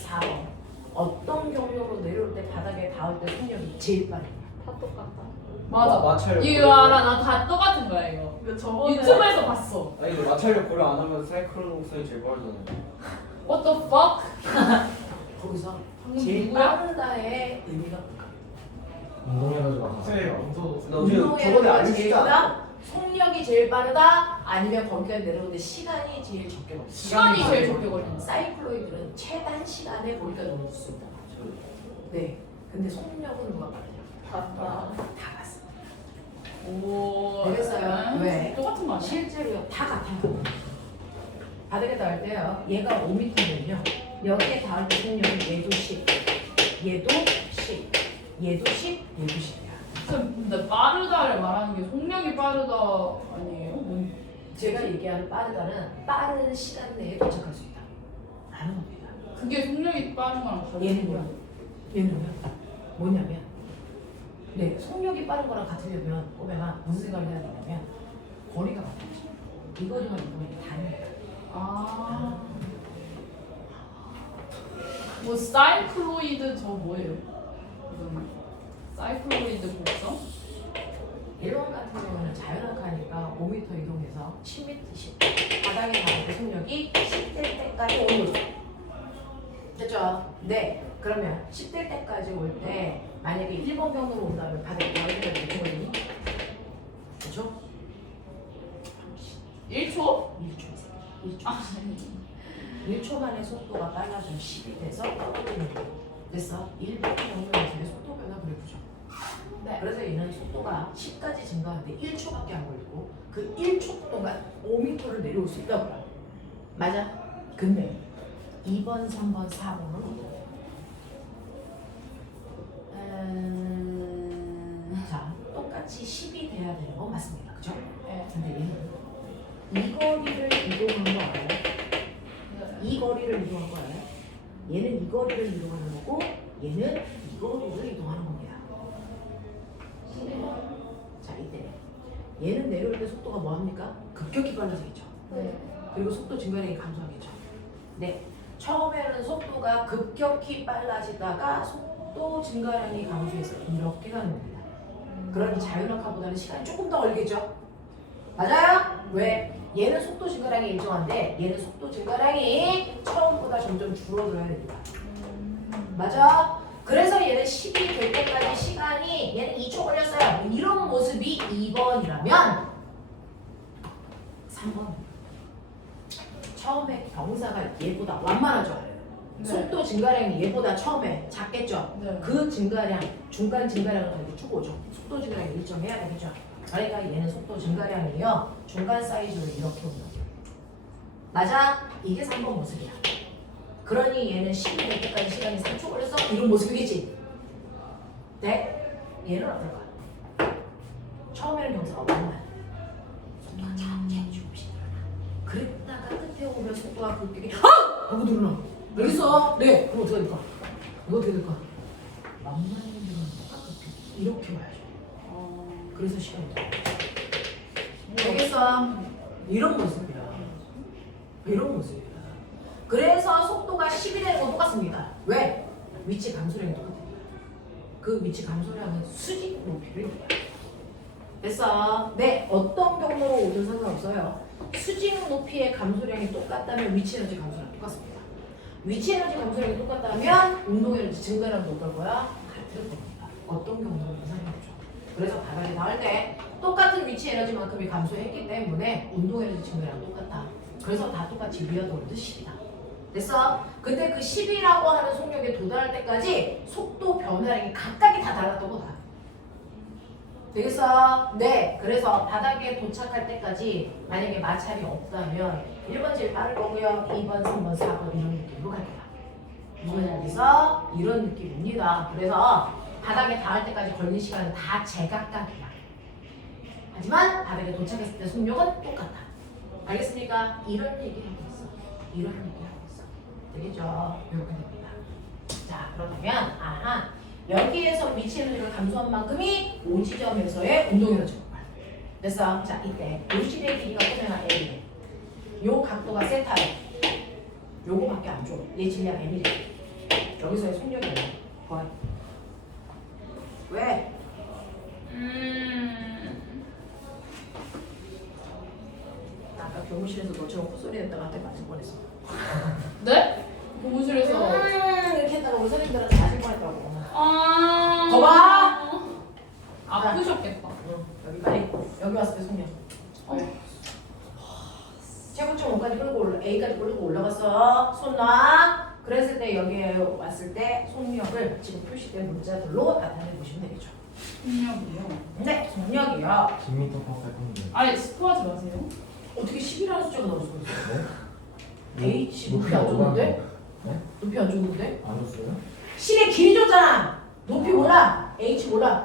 4번. 어떤 경로로 내려올 때 바닥에 닿을 때 속력이 제일 빠르냐? 다 똑같다. 맞아. 마찰력 이거 알아. 나 다 똑같은 거야 이거. 유튜브에서 봤어. 아니 근데 마찰력 고려 안 하면 사이클로노스이 제일 빠르잖아요. What the fuck? 거기서 방금 제일 누구야? 빠르다의 의미가 뭘까? 운동 에너지가 같아요. 제 먼저 나 어제 운동 저번에 에너지가 알려주지 제일 않았어? 빠르다? 속력이 제일 빠르다? 아니면 거기가 내려오는데 시간이 제일 적게 걸린다? 시간이 제일 적게 걸린다. 사이클로이드는 최단 시간에 거기가 넘을 수 있다. 네. 근데 속력은 누가 빠르냐? 같다. 다 같습니다. 오. 되겠어요? 왜? 똑같은 거 아니야? 실제로요. 다 같아요. 바닥에 닿을 때요. 얘가 5m면요. 여기에 닿을 때 속력은 얘도 10, 얘도 10, 얘도 10, 얘도 10이야. 근데 빠르다를 말하는 게 속력이 빠르다 아니에요? 제가 얘기하는 빠르다는 빠른 시간 내에 도착할 수 있다. 라는 겁니다. 그게 속력이 빠른 거랑 다른 얘는요. 얘는요. 뭐냐면 네, 속력이 빠른 거랑 같으려면 꼬매가 무슨 생각을 해야 되냐면 거리가 같아요. 이 거리가 이 거리가 다릅니다. 아. 뭐 사이클로이드 저 뭐예요? 사이클로이드 곡선? 1번 같은 경우는 자연학하니까 5m 이동해서 10m, 10 바닥에 닿을 때 속력이 10될 때까지 오는 거죠. 됐죠? 네. 그러면 10될 때까지 올 때 만약에 1번 경로로 온다면 바닥에 닿을 때까지 몇 초거든요? 그렇죠? 1초? 1초. 1초. 아, 1초 만에 속도가 빨라져 10이 돼서 떨어지는 거예요. 됐어? 1번 경로에서의 속도 변화 그래프죠. 네. 그래서 얘는 속도가 10까지 증가하는데 1초밖에 안 걸리고 그 1초 동안 5m를 내려올 수 있다고요. 맞아? 근데 2번, 3번, 4번은 어떠냐? 자, 똑같이 10이 돼야 되는 건 맞습니다. 그죠? 네. 근데 얘는 이 거리를 이동한 거 알아요? 이 거리를 이동한 거 알아요? 얘는 이 거리를 이동하는 거고 얘는 이 거리를 이동하는 겁니다. 자, 이때 얘는 내려올 때 속도가 뭐합니까? 급격히 빨라지겠죠. 네. 그리고 속도 증가량이 감소하겠죠. 네, 처음에는 속도가 급격히 빨라지다가 속도 증가량이 감소해서 이렇게 가는 겁니다. 그러니 자유낙하보다는 시간이 조금 더 걸리겠죠. 맞아요? 왜? 얘는 속도 증가량이 일정한데 얘는 속도 증가량이 처음보다 점점 줄어들어야 됩니다. 맞아? 그래서 얘는 10이 될 때까지 시간이 얘는 2초 걸렸어요. 이런 모습이 2번이라면 3번 처음에 경사가 얘보다 완만하죠. 네. 속도 증가량이 얘보다 처음에 작겠죠. 네. 그 증가량, 중간 증가량을 가지고 쭉 오죠. 속도 증가량 일정해야 되겠죠. 그러니까 얘는 속도 증가량이요. 중간 사이즈로 이렇게 온다. 맞아? 이게 3번 모습이야. 그러니 얘는 10이 될 때까지 시간이 3초 걸려서 이런 모습이겠지. 네? 얘는 어떨까? 처음에는 경사가 완만. 속도가 천천히 조금씩 늘어나. 그랬다가 끝에 오면 속도가 급격히 하고 늘어나. 알겠어? 네. 그럼 어떻게 될까? 이거 어떻게 될까? 완만히 늘어나니까 급격히 이렇게 와야죠. 그래서 시간이 더. 알겠어? 이런 모습이야. 이런 모습이야. 그래서 속도가 10이 되는 건 똑같습니다. 왜? 위치 감소량이 똑같으니까. 그 위치 감소량은 수직 높이를 됐어? 네, 어떤 경로로 오든 상관없어요. 수직 높이의 감소량이 똑같다면 위치 에너지 감소량 똑같습니다. 위치 에너지 감소량이 똑같다면 운동 에너지 증가량도 어떨 거야? 같을 겁니다. 어떤 경로로든 상관없죠. 그래서 바닥에 닿을 때 똑같은 위치 에너지만큼이 감소했기 때문에 운동 에너지 증가량 똑같다. 그래서 다 똑같이 위아더 오르드 10이다. 됐어? 근데 그 10이라고 하는 속력에 도달할 때까지 속도 변화량이 각각이 다 달랐던 거다. 되겠어? 네. 그래서 바닥에 도착할 때까지 만약에 마찰이 없다면 1번 제일 빠를 거고요. 2번, 3번, 4번 이런 느낌으로 갈 거야. 무슨 말이서 이런 느낌입니다. 그래서 바닥에 닿을 때까지 걸린 시간은 다 제각각이야. 하지만 바닥에 도착했을 때 속력은 똑같다. 알겠습니까? 이런 얘기하고 있어. 이런 얘기하고 있어. 되겠죠? 이렇게 됩니다. 자, 그렇다면 아하 여기에서 위치 에너지가 감소한 만큼이 O 지점에서의 운동 에너지 폭발. 됐어? 자, 이때 요실의 길이가 꼬매나 L. 요 각도가 세타래. 요거밖에 안 줘. 얘 질량 M이래. 여기서의 속력이 뭐야? 왜? 아까 교무실에서 너처럼 콧소리 냈다가 한테 맞을 뻔했어. 네? 교무실에서 이렇게 했다가 우리 선생님들한테 맞을 뻔했다고. 아. 거봐! 아프셨겠다. 여기까지. 여기 왔을 때 속력. 최고점 5까지 끌고 A까지 끌고 올라갔어. 손 놔. 그랬을 때 여기에 왔을 때 속력을 지금 표시된 문자들로 나타내 보시면 되겠죠. 속력이요. 네, 속력이요. 10m 퍼펙트 데 아니 스포하지 마세요. 어떻게 10이라는 숫자가 나올 수가 있어? 네? H 높이 안 줬는데? 네? 높이 안 줬는데? 안 줬어요? 실의 길이 줬잖아. 높이 몰라. H 몰라.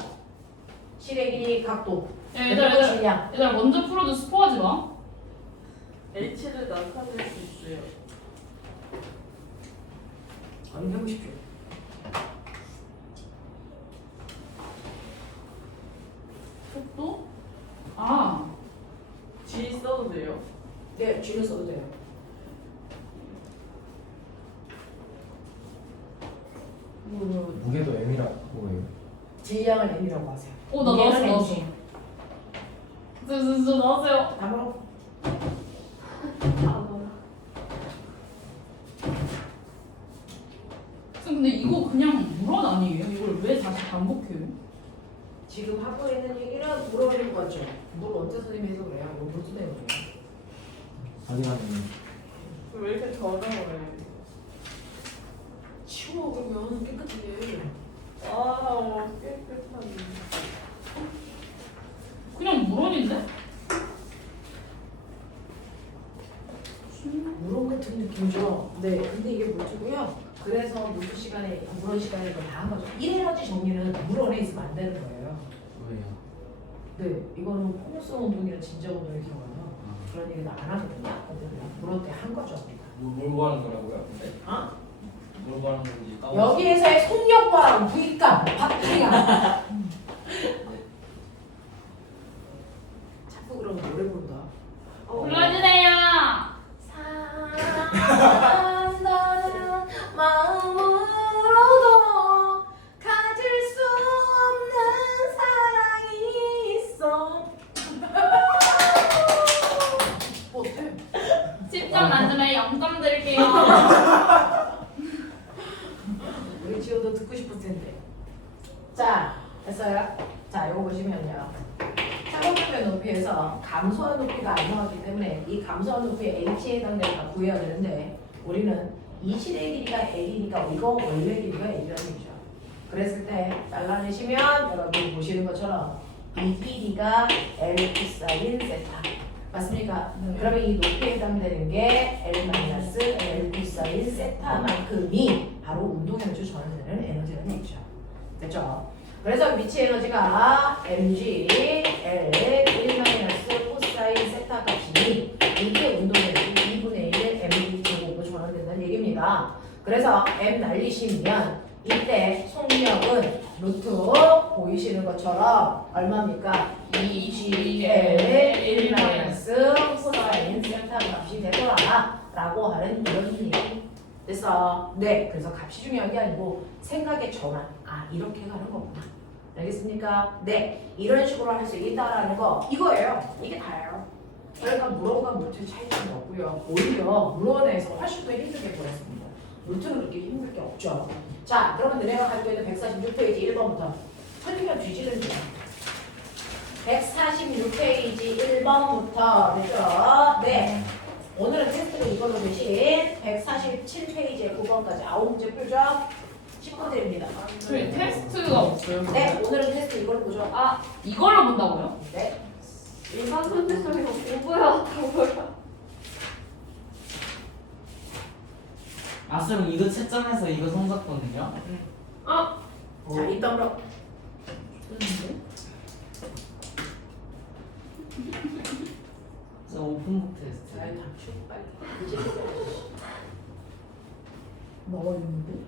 실의 길이 각도. 얘들아 질량. 얘들아 먼저 풀어도 스포하지 마. H를 나타낼 수 있어요. 아니 해보십시오. 속도? 아. G 써도 돼요? 네, G는 써도 돼요. 무게도 M이라고 해요. 질량을 M이라고 하세요. 오, 나 무게는 나왔어, MC. 저 나왔어요. 다음으로. 선 근데 이거 그냥 물원 아니에요? 이걸 왜 다시 반복해요? 지금 하고 있는 얘기는 물어보는 거죠. 뭘 언제 선생님이 해서 그래요? 뭘 무슨 내용이에요? 자기가 왜 이렇게 더러워요? 치워 그러면 깨끗하게. 아, 깨끗한. 그냥 물원인데? 물원 같은 느낌이죠. 네, 근데 이게 물주고요. 그래서 물주 시간에 물원 시간에 이거 다 한 거죠. 1에너지 정리는 물원에 있으면 안 되는 거예요. 왜요? 네, 이거는 폭력성 운동이랑 진정 운동이 들어가요. 그런 얘기는 안 하거든요. 근데 물원 때 한 거죠. 뭘 구하는 거라고요? 근데 어? 뭘 구하는 건지 까먹었어요. 여기에서의 속력과 무익감, 박탈감. 자꾸 그러면 노래 부른다. 불러주세요. 사랑한다는 마음으로도 가질 수 없는 사랑이 있어. 어때? 10점 만점에 0점 드릴게요. 우리 지호도 듣고 싶을 텐데. 자, 됐어요? 자, 이거 보시면요. 상호분의 높이에서 감소한 높이가 안 나왔기 때문에 이 감소한 높이의 H에 해당되는 걸 구해야 되는데 우리는 이 실의 길이가 L이니까 이거 원래 길이가 L이라는 얘기죠. 그랬을 때 잘라내시면 여러분이 보시는 것처럼 이 길이가 L 코사인 세타. 맞습니까? 그러면 이 높이에 해당되는 게 L 코사인 세타만큼이 바로 운동 에너지 전환되는 에너지라는 얘기죠. 됐죠? 그래서 위치 에너지가 mg L 1 코사인 세타 값이니 이게 운동 에너지 2분의 1 mg 제곱으로 전환된다는 얘기입니다. 그래서 m 날리시면 이때 속력은 루트 보이시는 것처럼 얼마입니까? 2 2G의 1 마이너스 코사인 세타 값이 되더라 라고 하는 이런 얘기 됐어. 네, 그래서 값이 중요한 게 아니고 생각의 전환. 아, 이렇게 가는 거구나. 알겠습니까? 네, 이런 식으로 할 수 있다라는 거 이거예요. 이게 다예요. 그러니까 물어가 물질 차이점이 없고요. 오히려 물어내서 훨씬 더 힘들게 보였습니다. 물질은 그렇게 힘들 게 없죠. 자, 그러면 너네가 가지고 있는 146페이지 1번부터 틀리면 뒤지는 거야. 146페이지 1번부터 됐죠? 네. 오늘은 테스트를 이걸로 대신 147페이지에 9번까지 9문제 풀죠? 10분 드립니다. 저희 테스트가 없어요. 네, 오늘은 테스트 이걸로 보죠. 아 이걸로 본다고요? 네. 일반 선택성이 공부해왔다고요. 아스름 이거 채점해서 이거 성적거든요. 아 자, 이따 물어. 저 오픈북 테스트. 자, 일단 치우고 빨리. 이제 나와 있는데?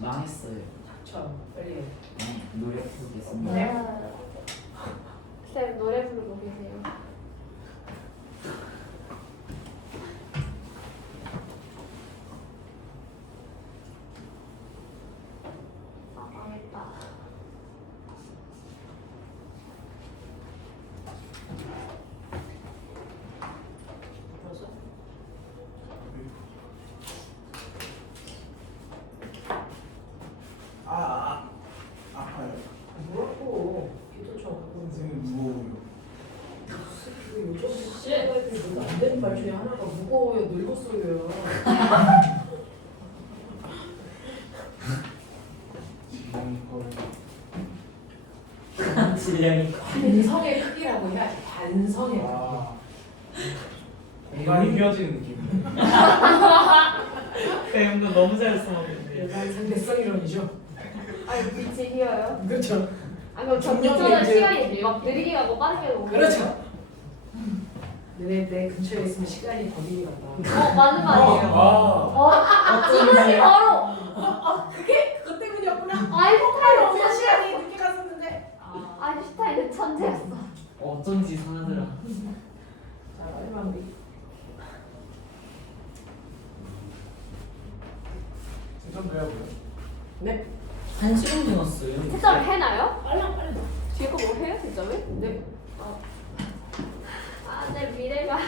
망했어요. 닥쳐 빨리 해. 노래 부르겠습니다. 네. 쌤 노래 부르고 계세요. 아 망했다. 벌써? 아파요. 뭐라고? 기도 좀. 선생님 무거워요. 요즘 시간이 안 되는 말 중에 하나가 무거워요, 늙었어요. 지금 거의 질량이 반성의 크기라고 해야지. 반성의 크기. 아 공간이 휘어지는 느낌. 쌤도 너무 잘 써먹는데. 약간 상대성 이론이죠. 아니 빛이 휘어요? 그렇죠. 아 그럼 중력의 점점 이제- 시간이 막 느리게 가고 빠르게 가고. 그렇죠. 내 근처에 있으면 시간이 더 미리 간다. 맞는 말이에요. 아 이것이 바로 그게 그것 때문이었구나. 아인슈타인 어제 천재. 시간이 늦게 갔었는데. 아인슈타인은 천재였어. 어쩐지 사나더라. 자, 마지막 우리. 세점도 해야 돼요. 네. 한 시간 지났어요. 채점 해나요? 빨리. 뒤에 거 뭐 해요 채점을? 네. 아내 미래가.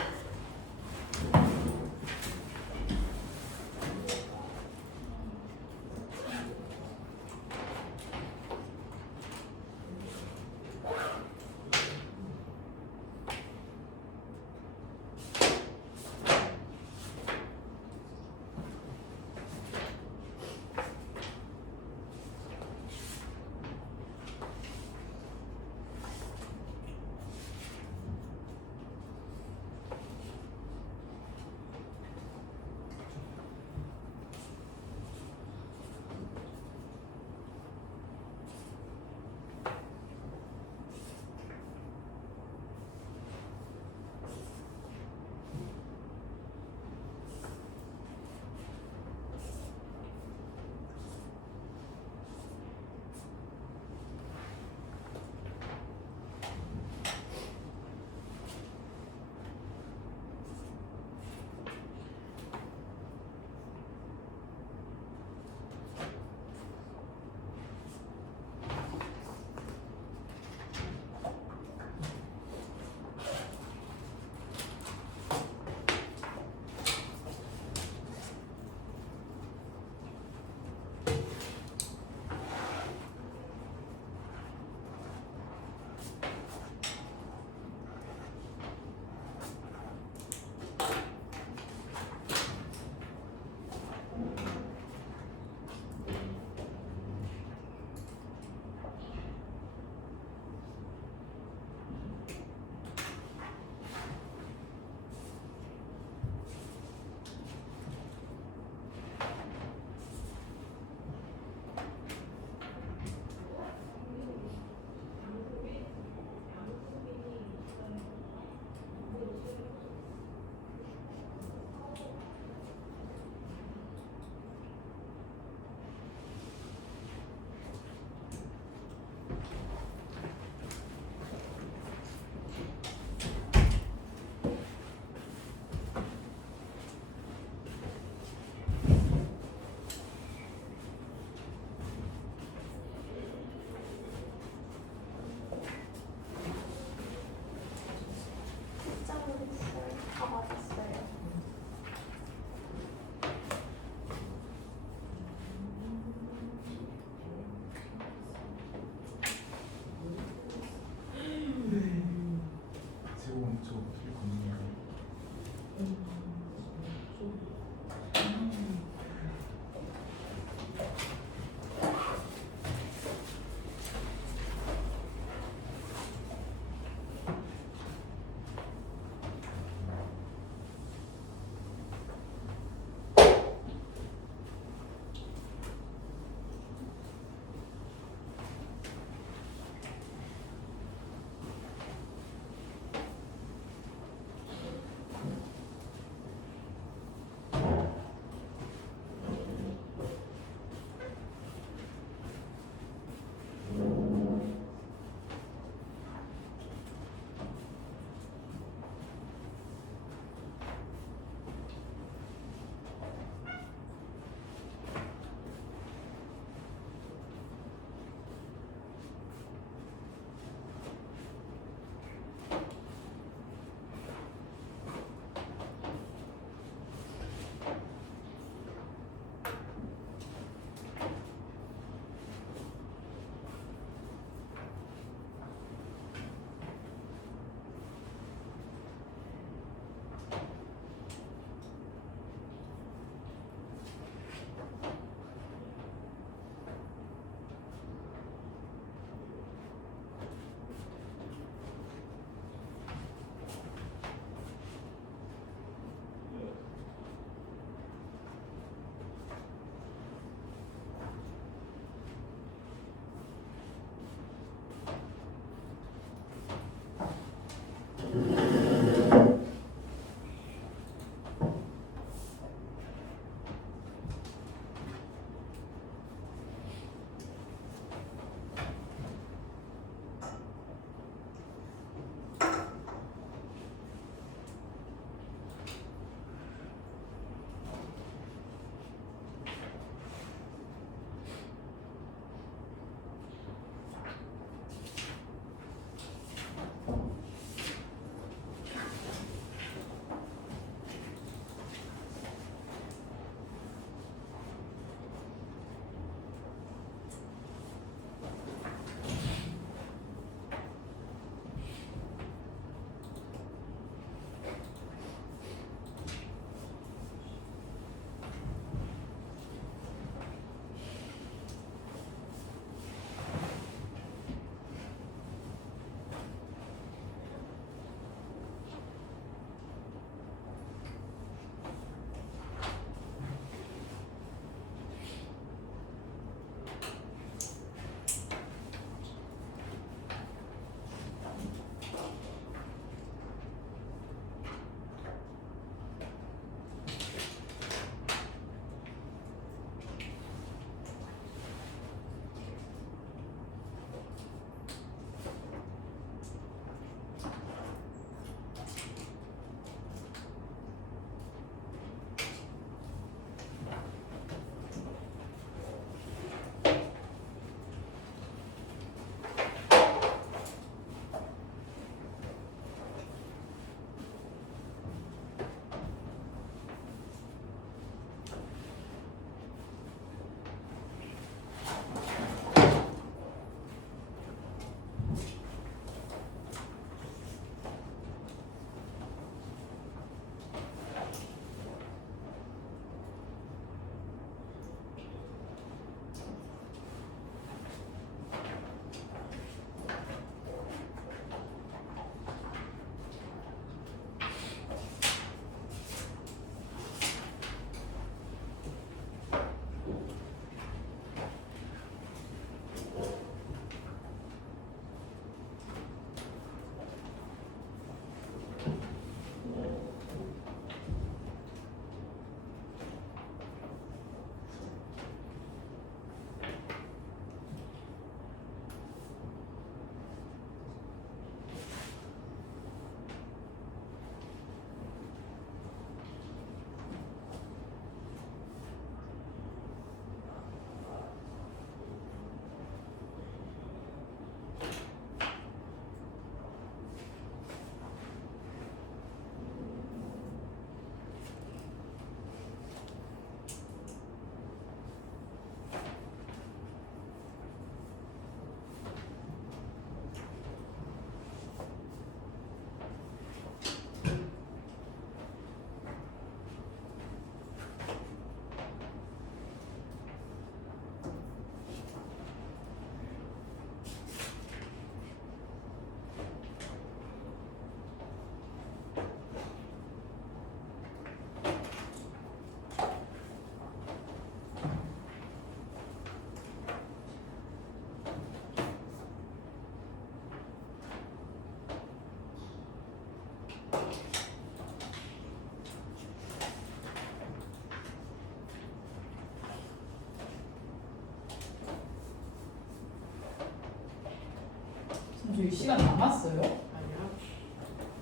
저희 시간 남았어요? 아니요.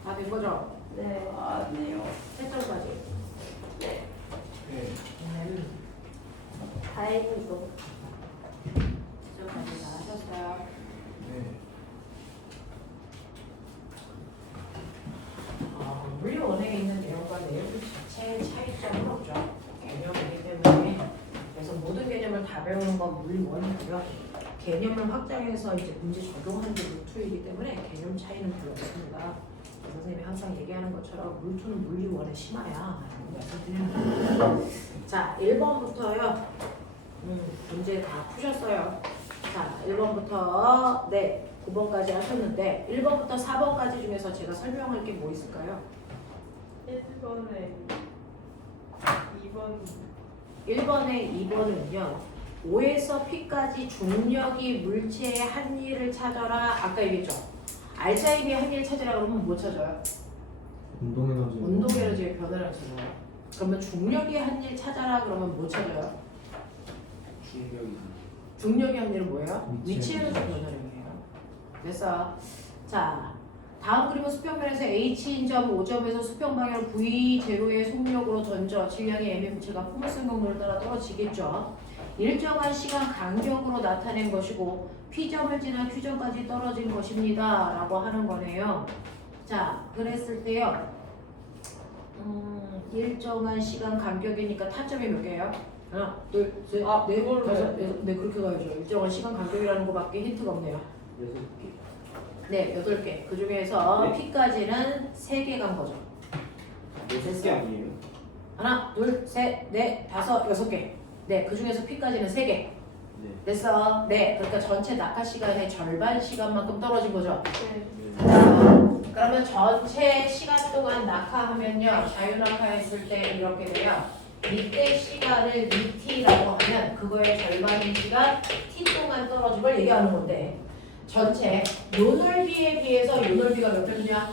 다 된 거죠? 네. 아니요. 8점까지. 네. 다행이고. 8점까지 다 하셨어요. 네. 물리 원액에 있는 내용과 내용 자체의 차이점은 없죠. 개념이기 때문에. 그래서 모든 개념을 다 배우는 건 물리 원이고요. 개념을 확장해서 이제 문제 적용하는 게 루트이기 때문에 개념 차이는 별로 없습니다. 선생님이 항상 얘기하는 것처럼 물투는 물리원의 심화야. 말씀드립니다. 자, 1번부터요. 문제 다 푸셨어요. 자, 1번부터 9번까지 하셨는데 1번부터 4번까지 중에서 제가 설명할 게 뭐 있을까요? 1번에 2번. 1번에 2번은요. 5에서 P까지 중력이 물체의 한 일을 찾아라. 아까 얘기했죠. 알짜이비 한일 찾으라 그러면 뭐 찾아요? 운동 에너지. 운동 에너지의 변화를 찾아요. 그러면 중력의 한일 찾아라 그러면 뭐 찾아요? 중력이. 중력의 한일은 뭐예요? 위치 위치 에너지 변화량이에요. 그래서 자 다음 그림은 수평면에서 H인 점 5점에서 수평 방향 V0의 속력으로 던져 질량의 mm체가 포물선 경로를 따라 떨어지겠죠. 일정한 시간 간격으로 나타낸 것이고 P점을 지나 Q점까지 떨어진 것입니다. 라고 하는 거네요. 자 그랬을 때요. 일정한 시간 간격이니까 타점이 몇 개예요? 하나, 둘, 셋, 넷, 그걸로 다섯, 여섯, 네 그렇게 가야죠. 일정한 시간 간격이라는 거밖에 힌트가 없네요. 6개. 네, 8개. 그 중에서 네. P까지는 3개 간 거죠. 6개 아니에요? 하나, 둘, 셋, 넷, 다섯, 6개. 네, 그 중에서 P까지는 3개. 네. 됐어. 네, 그러니까 전체 낙하 시간의 절반 시간만큼 떨어진 거죠. 네. 그러면 전체 시간 동안 낙하하면요, 자유낙하했을 때 이렇게 돼요. 이때 시간을 T라고 하면 그거의 절반인 시간 T 동안 떨어진 걸 얘기하는 건데 전체 요 넓이에 비해서 요 넓이가 몇 배냐?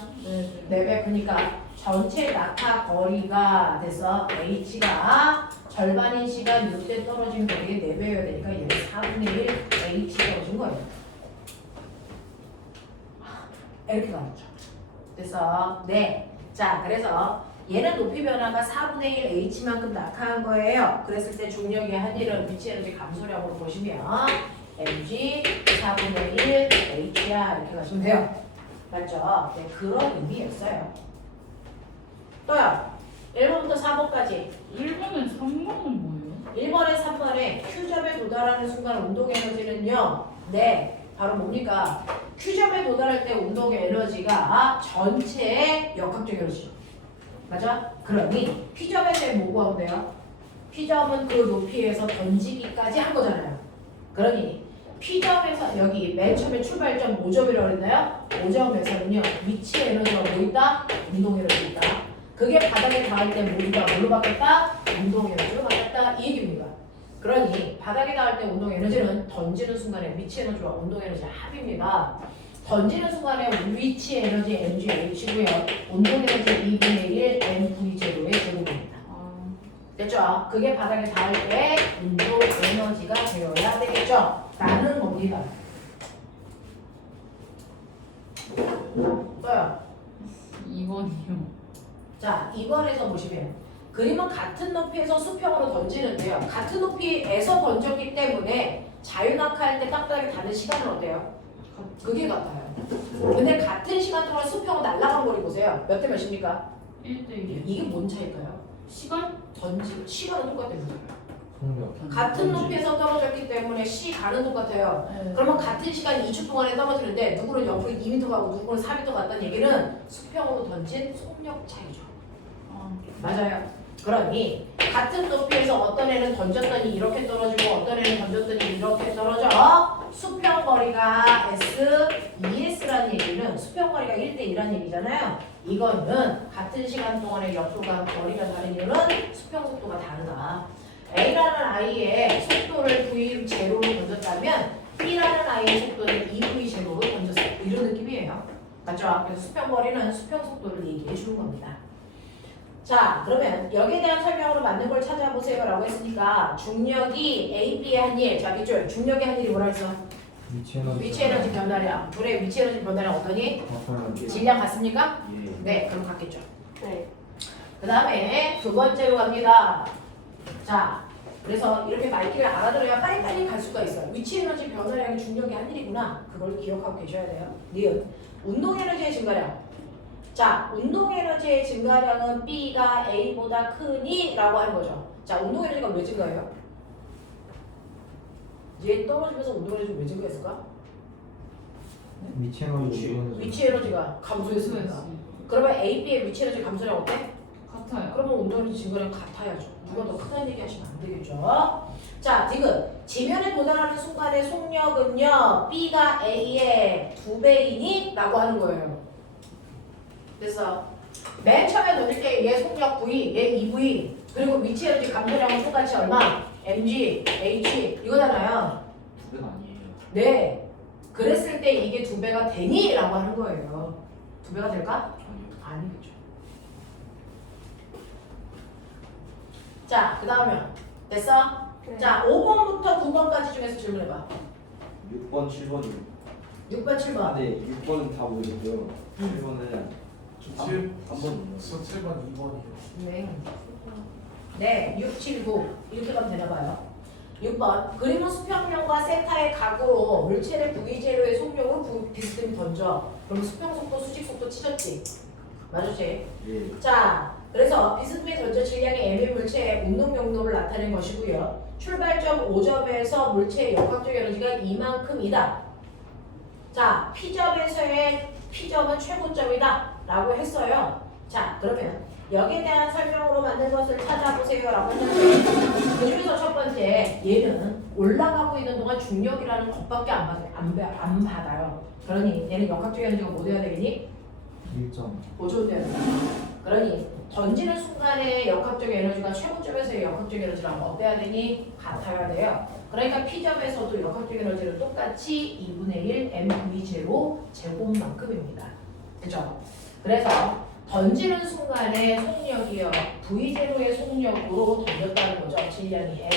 4배. 그러니까 전체 낙하 거리가 돼서 H가 절반인 시간 요때 떨어진 거리의 4배여야 되니까 얘는 4분의 1 H 떨어진 거예요. 이렇게 가겠죠. 그래서 네. 자 그래서 얘는 높이 변화가 4분의 1 H만큼 낙하한 거예요. 그랬을 때 중력의 한일은 위치 에너지 감소량으로 보시면 mg 4분의 1 h야 이렇게 가시면 돼요. 맞죠? 네, 그런 의미였어요. 또요. 1번부터 4번까지. 1번은 3번은 뭐예요? 1번에 3번에 Q점에 도달하는 순간 운동 에너지는요. 네, 바로 뭡니까? Q점에 도달할 때 운동 에너지가 전체의 역학적 에너지죠. 맞아? 그러니 P점에서 뭐 구하면 돼요? P점은 그 높이에서 던지기까지 한 거잖아요. 그러니 P점에서 여기 맨 처음에 출발점 5점이라고 그랬나요? 5점에서는요. 위치 에너지가 뭐 있다? 운동 에너지 있다. 그게 바닥에 닿을 때 모두가 뭘로 바뀌었다? 운동 에너지로 바뀌었다. 이 얘기입니다. 그러니 바닥에 닿을 때 운동 에너지는 던지는 순간에 위치 에너지와 운동 에너지의 합입니다. 던지는 순간에 위치 에너지 mgh고요. 운동 에너지 2분의 1 mv 제로의 제곱입니다. 됐죠? 그게 바닥에 닿을 때 운동 에너지가 되어야 되겠죠? 라는 겁니다. 또요. 2번이요. 자, 2번에서 보시면 그림은 같은 높이에서 수평으로 던지는데요. 같은 높이에서 던졌기 때문에 자유낙하할 때 딱딱하게 닿는 시간은 어때요? 그게 같아요. 근데 같은 시간 동안 수평으로 날아간 거리 보세요. 몇 대 몇입니까? 1대1이요. 이게 뭔 차일까요? 시간? 시간은 똑같답니다. 속력. 같은 높이에서 떨어졌기 때문에 시간은 똑같아요. 네. 그러면 같은 시간 2초 동안에 떨어지는데 누구는 옆으로 2m 가고 누구는 4m 갔다는 얘기는 수평으로 던진 속력 차이죠. 맞아요. 그러니 같은 높이에서 어떤 애는 던졌더니 이렇게 떨어지고 어떤 애는 던졌더니 이렇게 떨어져. 수평거리가 S, ES라는 얘기는 수평거리가 1대2라는 얘기잖아요. 이거는 같은 시간 동안에 옆으로 간 거리가 다른 이유는 수평속도가 다르다. A라는 아이의 속도를 V0로 던졌다면 B라는 아이의 속도를 2V0로 던졌어요. 이런 느낌이에요. 맞죠? 그래서 수평거리는 수평속도를 얘기해 주는 겁니다. 자, 그러면 여기에 대한 설명으로 맞는 걸 찾아보세요 라고 했으니까 중력이 A, B의 한일, 자, 밑줄 중력의 한일이 뭐라 했어? 위치 에너지. 위치 에너지 변화량. 둘의 위치 에너지 변화량 어떠니? 같아요. 질량 같습니까? 예. 네, 그럼 같겠죠. 네. 그 다음에 두 번째로 갑니다. 자, 그래서 이렇게 말귀를 알아들어야 빨리빨리 갈 수가 있어요. 위치 에너지 변화량이 중력의 한일이구나. 그걸 기억하고 계셔야 돼요. 니은. 운동 에너지의 증가량. 자, 운동 에너지의 증가량은 B가 A보다 크니? 라고 하는 거죠. 자, 운동 에너지가 왜 증가해요? 얘 떨어지면서 운동 에너지가 왜 증가했을까? 위치 에너지. 위치 에너지가 감소했으니까. 그러면 A, B의 위치 에너지 감소량 어때? 같아요. 그러면 운동 에너지 증가량 같아야죠. 누가 더 크다는 얘기 하시면 안 되겠죠. 자, 지금 지면에 도달하는 순간의 속력은요. B가 A의 2배이니? 라고 하는 거예요. 그래서 맨 처음에 던질 때 얘 속력 V, 얘 2V 그리고 위치 에너지 감소량은 똑같이 얼마? mg, h 이거잖아요. 2배가 아니에요. 네. 그랬을 때 이게 2배가 되니? 라고 하는 거예요. 2배가 될까? 아니겠죠. 자, 그 다음에 됐어? 네. 자, 5번부터 9번까지 중에서 질문해봐. 6번, 7번이. 6번, 7번. 네, 6번은 다 모르겠고요. 7번은 저 7, 한번 저 7번 2번이요. 네, 6, 7, 9 이렇게 가면 되나봐요. 6번 그림은 수평면과 세타의 각으로 물체를 V제로의 속력으로 비스듬히 던져. 그럼 수평속도, 수직속도 치셨지? 맞았지? 예. 자, 그래서 비스듬히 던져 질량의 M의 물체의 운동 용도를 나타낸 것이고요. 출발점 5점에서 물체의 역학적 에너지가 이만큼이다. 자, P점에서의 P점은 최고점이다 라고 했어요. 자, 그러면 여기에 대한 설명으로 만든 것을 찾아보세요 라고 했는데 그 중에서 첫 번째 얘는 올라가고 있는 동안 중력이라는 것밖에 안 받아요. 그러니 얘는 역학적 에너지가 뭐 돼야 되겠니? 1점. 5조 돼야 돼. 그러니 던지는 순간에 역학적 에너지가 최고점에서의 역학적 에너지랑 어때야 되니? 같아야 돼요. 그러니까 P점에서도 역학적 에너지는 똑같이 2분의 1 mv0 제곱만큼입니다. 그죠? 그래서 던지는 순간에 속력이요. V0의 속력으로 던졌다는 거죠. 질량이 M.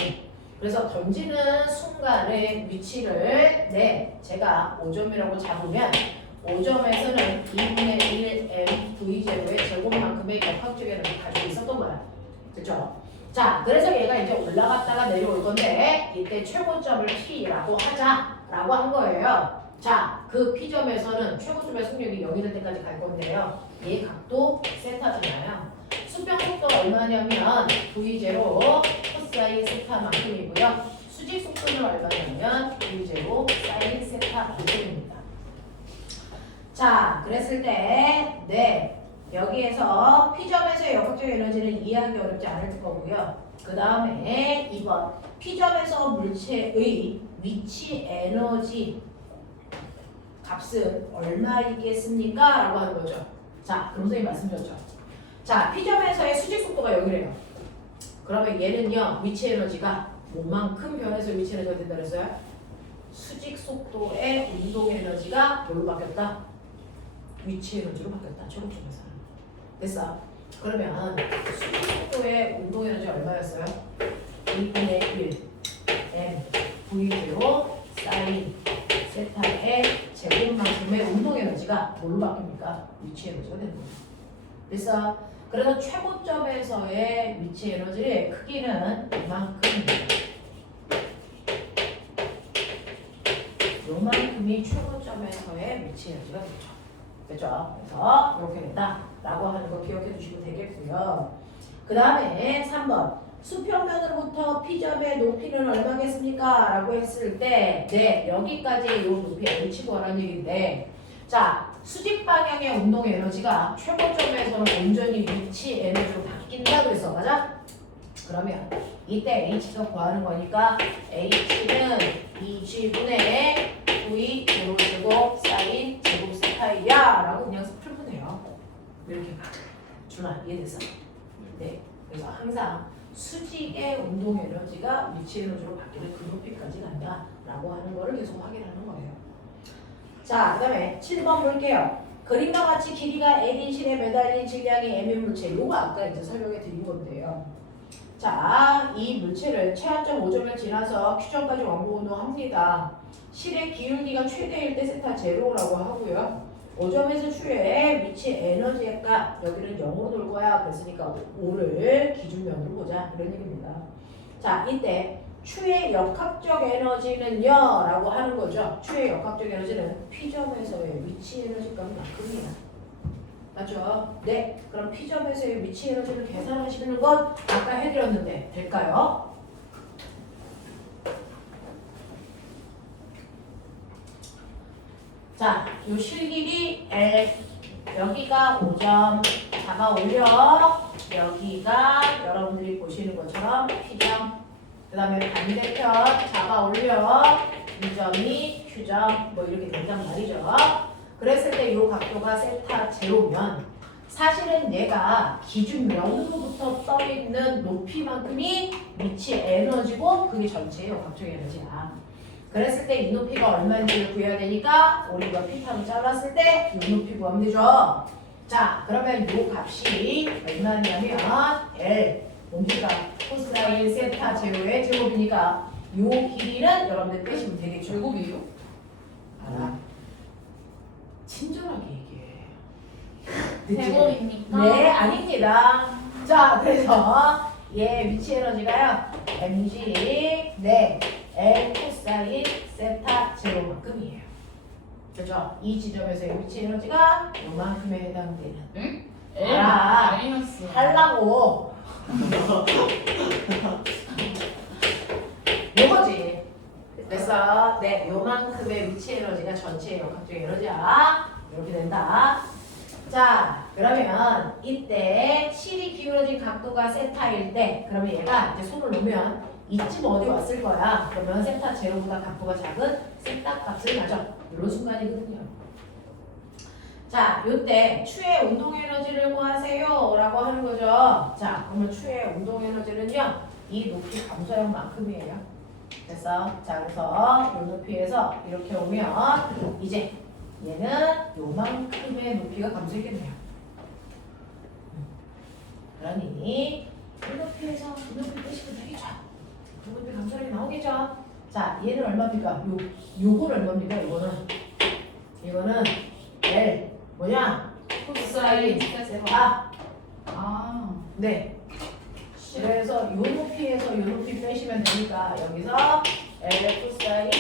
그래서 던지는 순간의 위치를 제가 5점이라고 잡으면 5점에서는 2분의 1 m V0의 제곱만큼의 역학적 에너지를 가지고 있었던 거야. 그쵸? 자, 그래서 얘가 이제 올라갔다가 내려올 건데 이때 최고점을 P라고 하자라고 한 거예요. 자, 그 P점에서는 최고점의 속력이 0이 될 때까지 갈 건데요. 얘 각도 세타잖아요. 수평 속도가 얼마냐면 V0 코사인 세타만큼이고요. 수직 속도는 얼마냐면 V0 사인 세타만큼입니다. 자, 그랬을 때 여기에서 P점에서의 역학적 에너지는 이해하기 어렵지 않을 거고요. 그 다음에 2번 P점에서 물체의 위치 에너지 값은 얼마이겠습니까? 라고 하는 거죠. 자, 그럼 선생님 말씀드렸죠. 자, P점에서의 수직 속도가 0이래요. 그러면 얘는요, 위치 에너지가 뭐만큼 변해서 위치 에너지가 된다 그랬어요? 수직 속도의 운동 에너지가 뭘로 바뀌었다? 위치 에너지로 바뀌었다. 최고점에서는. 됐어? 그러면 수직 속도의 운동 에너지 얼마였어요? 2분의 1 m v0 사인 세타의 제곱만큼의 운동 에너지가 뭘로 바뀝니까? 위치 에너지가 되는 거죠. 됐어? 그래서 최고점에서의 위치 에너지의 크기는 이만큼입니다. 요만큼이 최고점에서의 위치 에너지가 되죠. 됐죠? 그래서 이렇게 된다라고 하는 거 기억해 주시면 되겠고요. 그 다음에 3번 수평면으로부터 P점의 높이는 얼마겠습니까? 라고 했을 때 여기까지의 이 높이 H고 하라는 얘기인데 자, 수직 방향의 운동 에너지가 최고점에서는 온전히 위치 에너지로 바뀐다고 했어. 맞아? 그러면 이때 H가 구하는 거니까 H는 2G분의 V 제곱 사인 제곱 세타이야 라고 그냥 풀면 돼요. 이렇게 준아 이해됐어? 네. 그래서 항상 수직의 운동 에너지가 위치 에너지로 바뀌는 그 높이까지 간다 라고 하는 거를 계속 확인하는 거예요. 자, 그 다음에 7번 볼게요. 그림과 같이 길이가 L인 실에 매달린 질량이 M인 물체. 요거 아까 이제 설명해 드린 건데요. 자, 이 물체를 최하점 5점을 지나서 Q점까지 왕복 운동합니다. 실의 기울기가 최대일 때 세타 제로라고 하고요. 5점에서 추의 위치 에너지의 값, 여기는 0으로 돌 거야. 그랬으니까 5를 기준면으로 보자. 이런 얘기입니다. 자, 이때 추의 역학적 에너지는요 라고 하는 거죠. 추의 역학적 에너지는 P점에서의 위치 에너지 값만큼이야. 맞죠? 네. 그럼 P점에서의 위치 에너지를 계산하시는 건 아까 해드렸는데 될까요? 자, 요 실길이 L, 여기가 5점 잡아 올려, 여기가 여러분들이 보시는 것처럼 P점, 그 다음에 반대편 잡아 올려 2점이 Q점 뭐 이렇게 된단 말이죠. 그랬을 때 이 각도가 세타 제로면 사실은 얘가 기준 명으로부터 떠있는 높이만큼이 위치 에너지고 그게 전체의 역학적 에너지야. 그랬을 때 이 높이가 얼마인지를 구해야 되니까 우리 이거 피타로 잘랐을 때 이 높이 구하면 되죠. 자, 그러면 이 값이 얼마냐면 L 옮기가 코사인 세타 제로의 제곱이니까 이 길이는 여러분들 빼시면 되겠죠. 제곱이에요? 알아. 친절하게 얘기해. 듣지? 제곱입니까? 네, 아닙니다. 자, 그래서 얘 위치 에너지가요. mg 네 L 코사인 세타 제로만큼이에요. 그죠? 이 지점에서의 위치 에너지가 요만큼에 해당되는. 응? 아, 마이너스. 하려고. 요거지. 그래서 네 요만큼의 위치 에너지가 전체 역학적 에너지야. 이렇게 된다. 자, 그러면 이때 실이 기울어진 각도가 세타일 때 그러면 얘가 이제 손을 놓으면 이쯤 어디 왔을 거야. 그러면 세타 제로보다 각도가 작은 세타 값을 가져. 이런 순간이거든요. 자, 요때 추의 운동 에너지를 구하세요 라고 하는 거죠. 자, 그러면 추의 운동 에너지는요 이 높이 감소량만큼이에요. 됐어? 자, 그래서 이 높이에서 이렇게 오면 이제 얘는 요만큼의 높이가 감소했겠네요. 그러니 이 높이에서 이 높이 빼시면 되겠죠. 이 높이 감소량이 나오겠죠. 자, 얘는 얼마입니까? 요건 얼마입니까? 이거는 L 뭐냐? 코사인 세타. 아. 네. 그래서 요 높이에서 요 높이 빼시면 되니까 여기서 L 코사인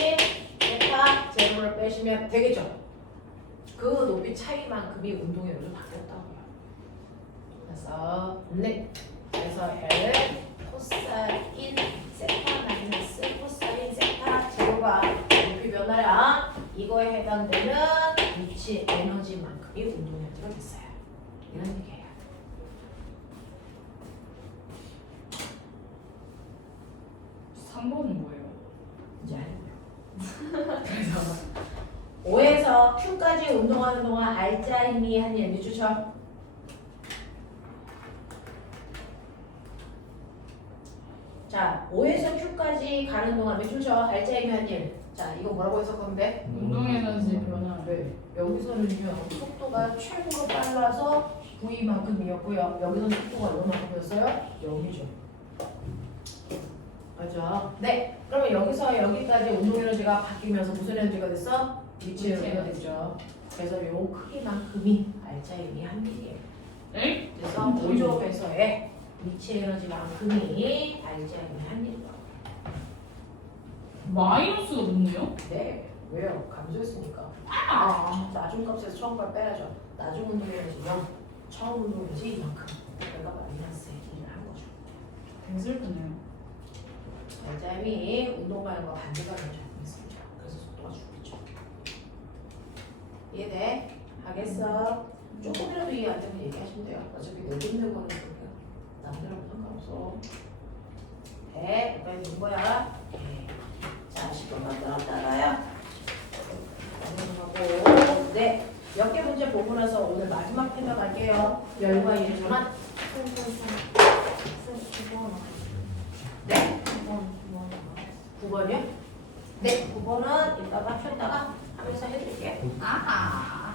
세타 제로를 빼시면 되겠죠. 그 높이 차이만큼이 운동의 에너지로 바뀌었다고요. 그래서 네. 그래서 L 코사인 세타 마이너스 코사인 세타 제로가 높이 변화량 이거에 해당되는 위치 에너지만큼이 운동 에너지가 됐어요. 이런 얘기예요. 삼번은 뭐예요? 이제 알고요. 그래서 5에서 Q까지 운동하는 동안 알짜임이 한 일 주죠. 자, 5에서 Q까지 가는 동안 몇 주죠? 알짜임이 한 일. 자, 이거 뭐라고 해석하면 돼? 운동 에너지 변화. 네. 여기서는요 속도가 최고로 빨라서 V만큼이었고요. 여기서는 속도가 얼마만큼이었어요? 0이죠. 맞죠? 네. 그러면 여기서 여기까지 운동 에너지가 바뀌면서 무슨 에너지가 됐어? 위치 에너지가 됐죠. 그래서 요 크기만큼이 알짜임이 한 밀이에요. 에? 그래서 5조에서의 위치 에너지만큼이 알짜임이 한 밀. 마이너스가 높네요? 네. 왜요? 감소했으니까. 아. 나중 값에서 처음 걸 빼야죠. 나중 운동 에너지 0, 처음 운동 에너지 이만큼. 내가 마이너스 1을 한 거죠. 되게 슬프네요. 알짜임이 운동하는 거 반대가 먼저 있습니다. 그래서 속도가 줄겠죠. 이해돼? 하겠어? 조금이라도 이해 안 되면 얘기하시면 돼요. 어차피 내돈내고 하는 거니까 남들하고 상관없어. 돼? 여기까지 된 거야? 네. 자, 10분만 들었다가요. 하고 네. 몇 개 문제 보고 나서 오늘 마지막 편에 갈게요. 열과 일의 전환. 네? 9번이요? 네, 9번은 이따가 폈다가 하면서 해드릴게요. 아하.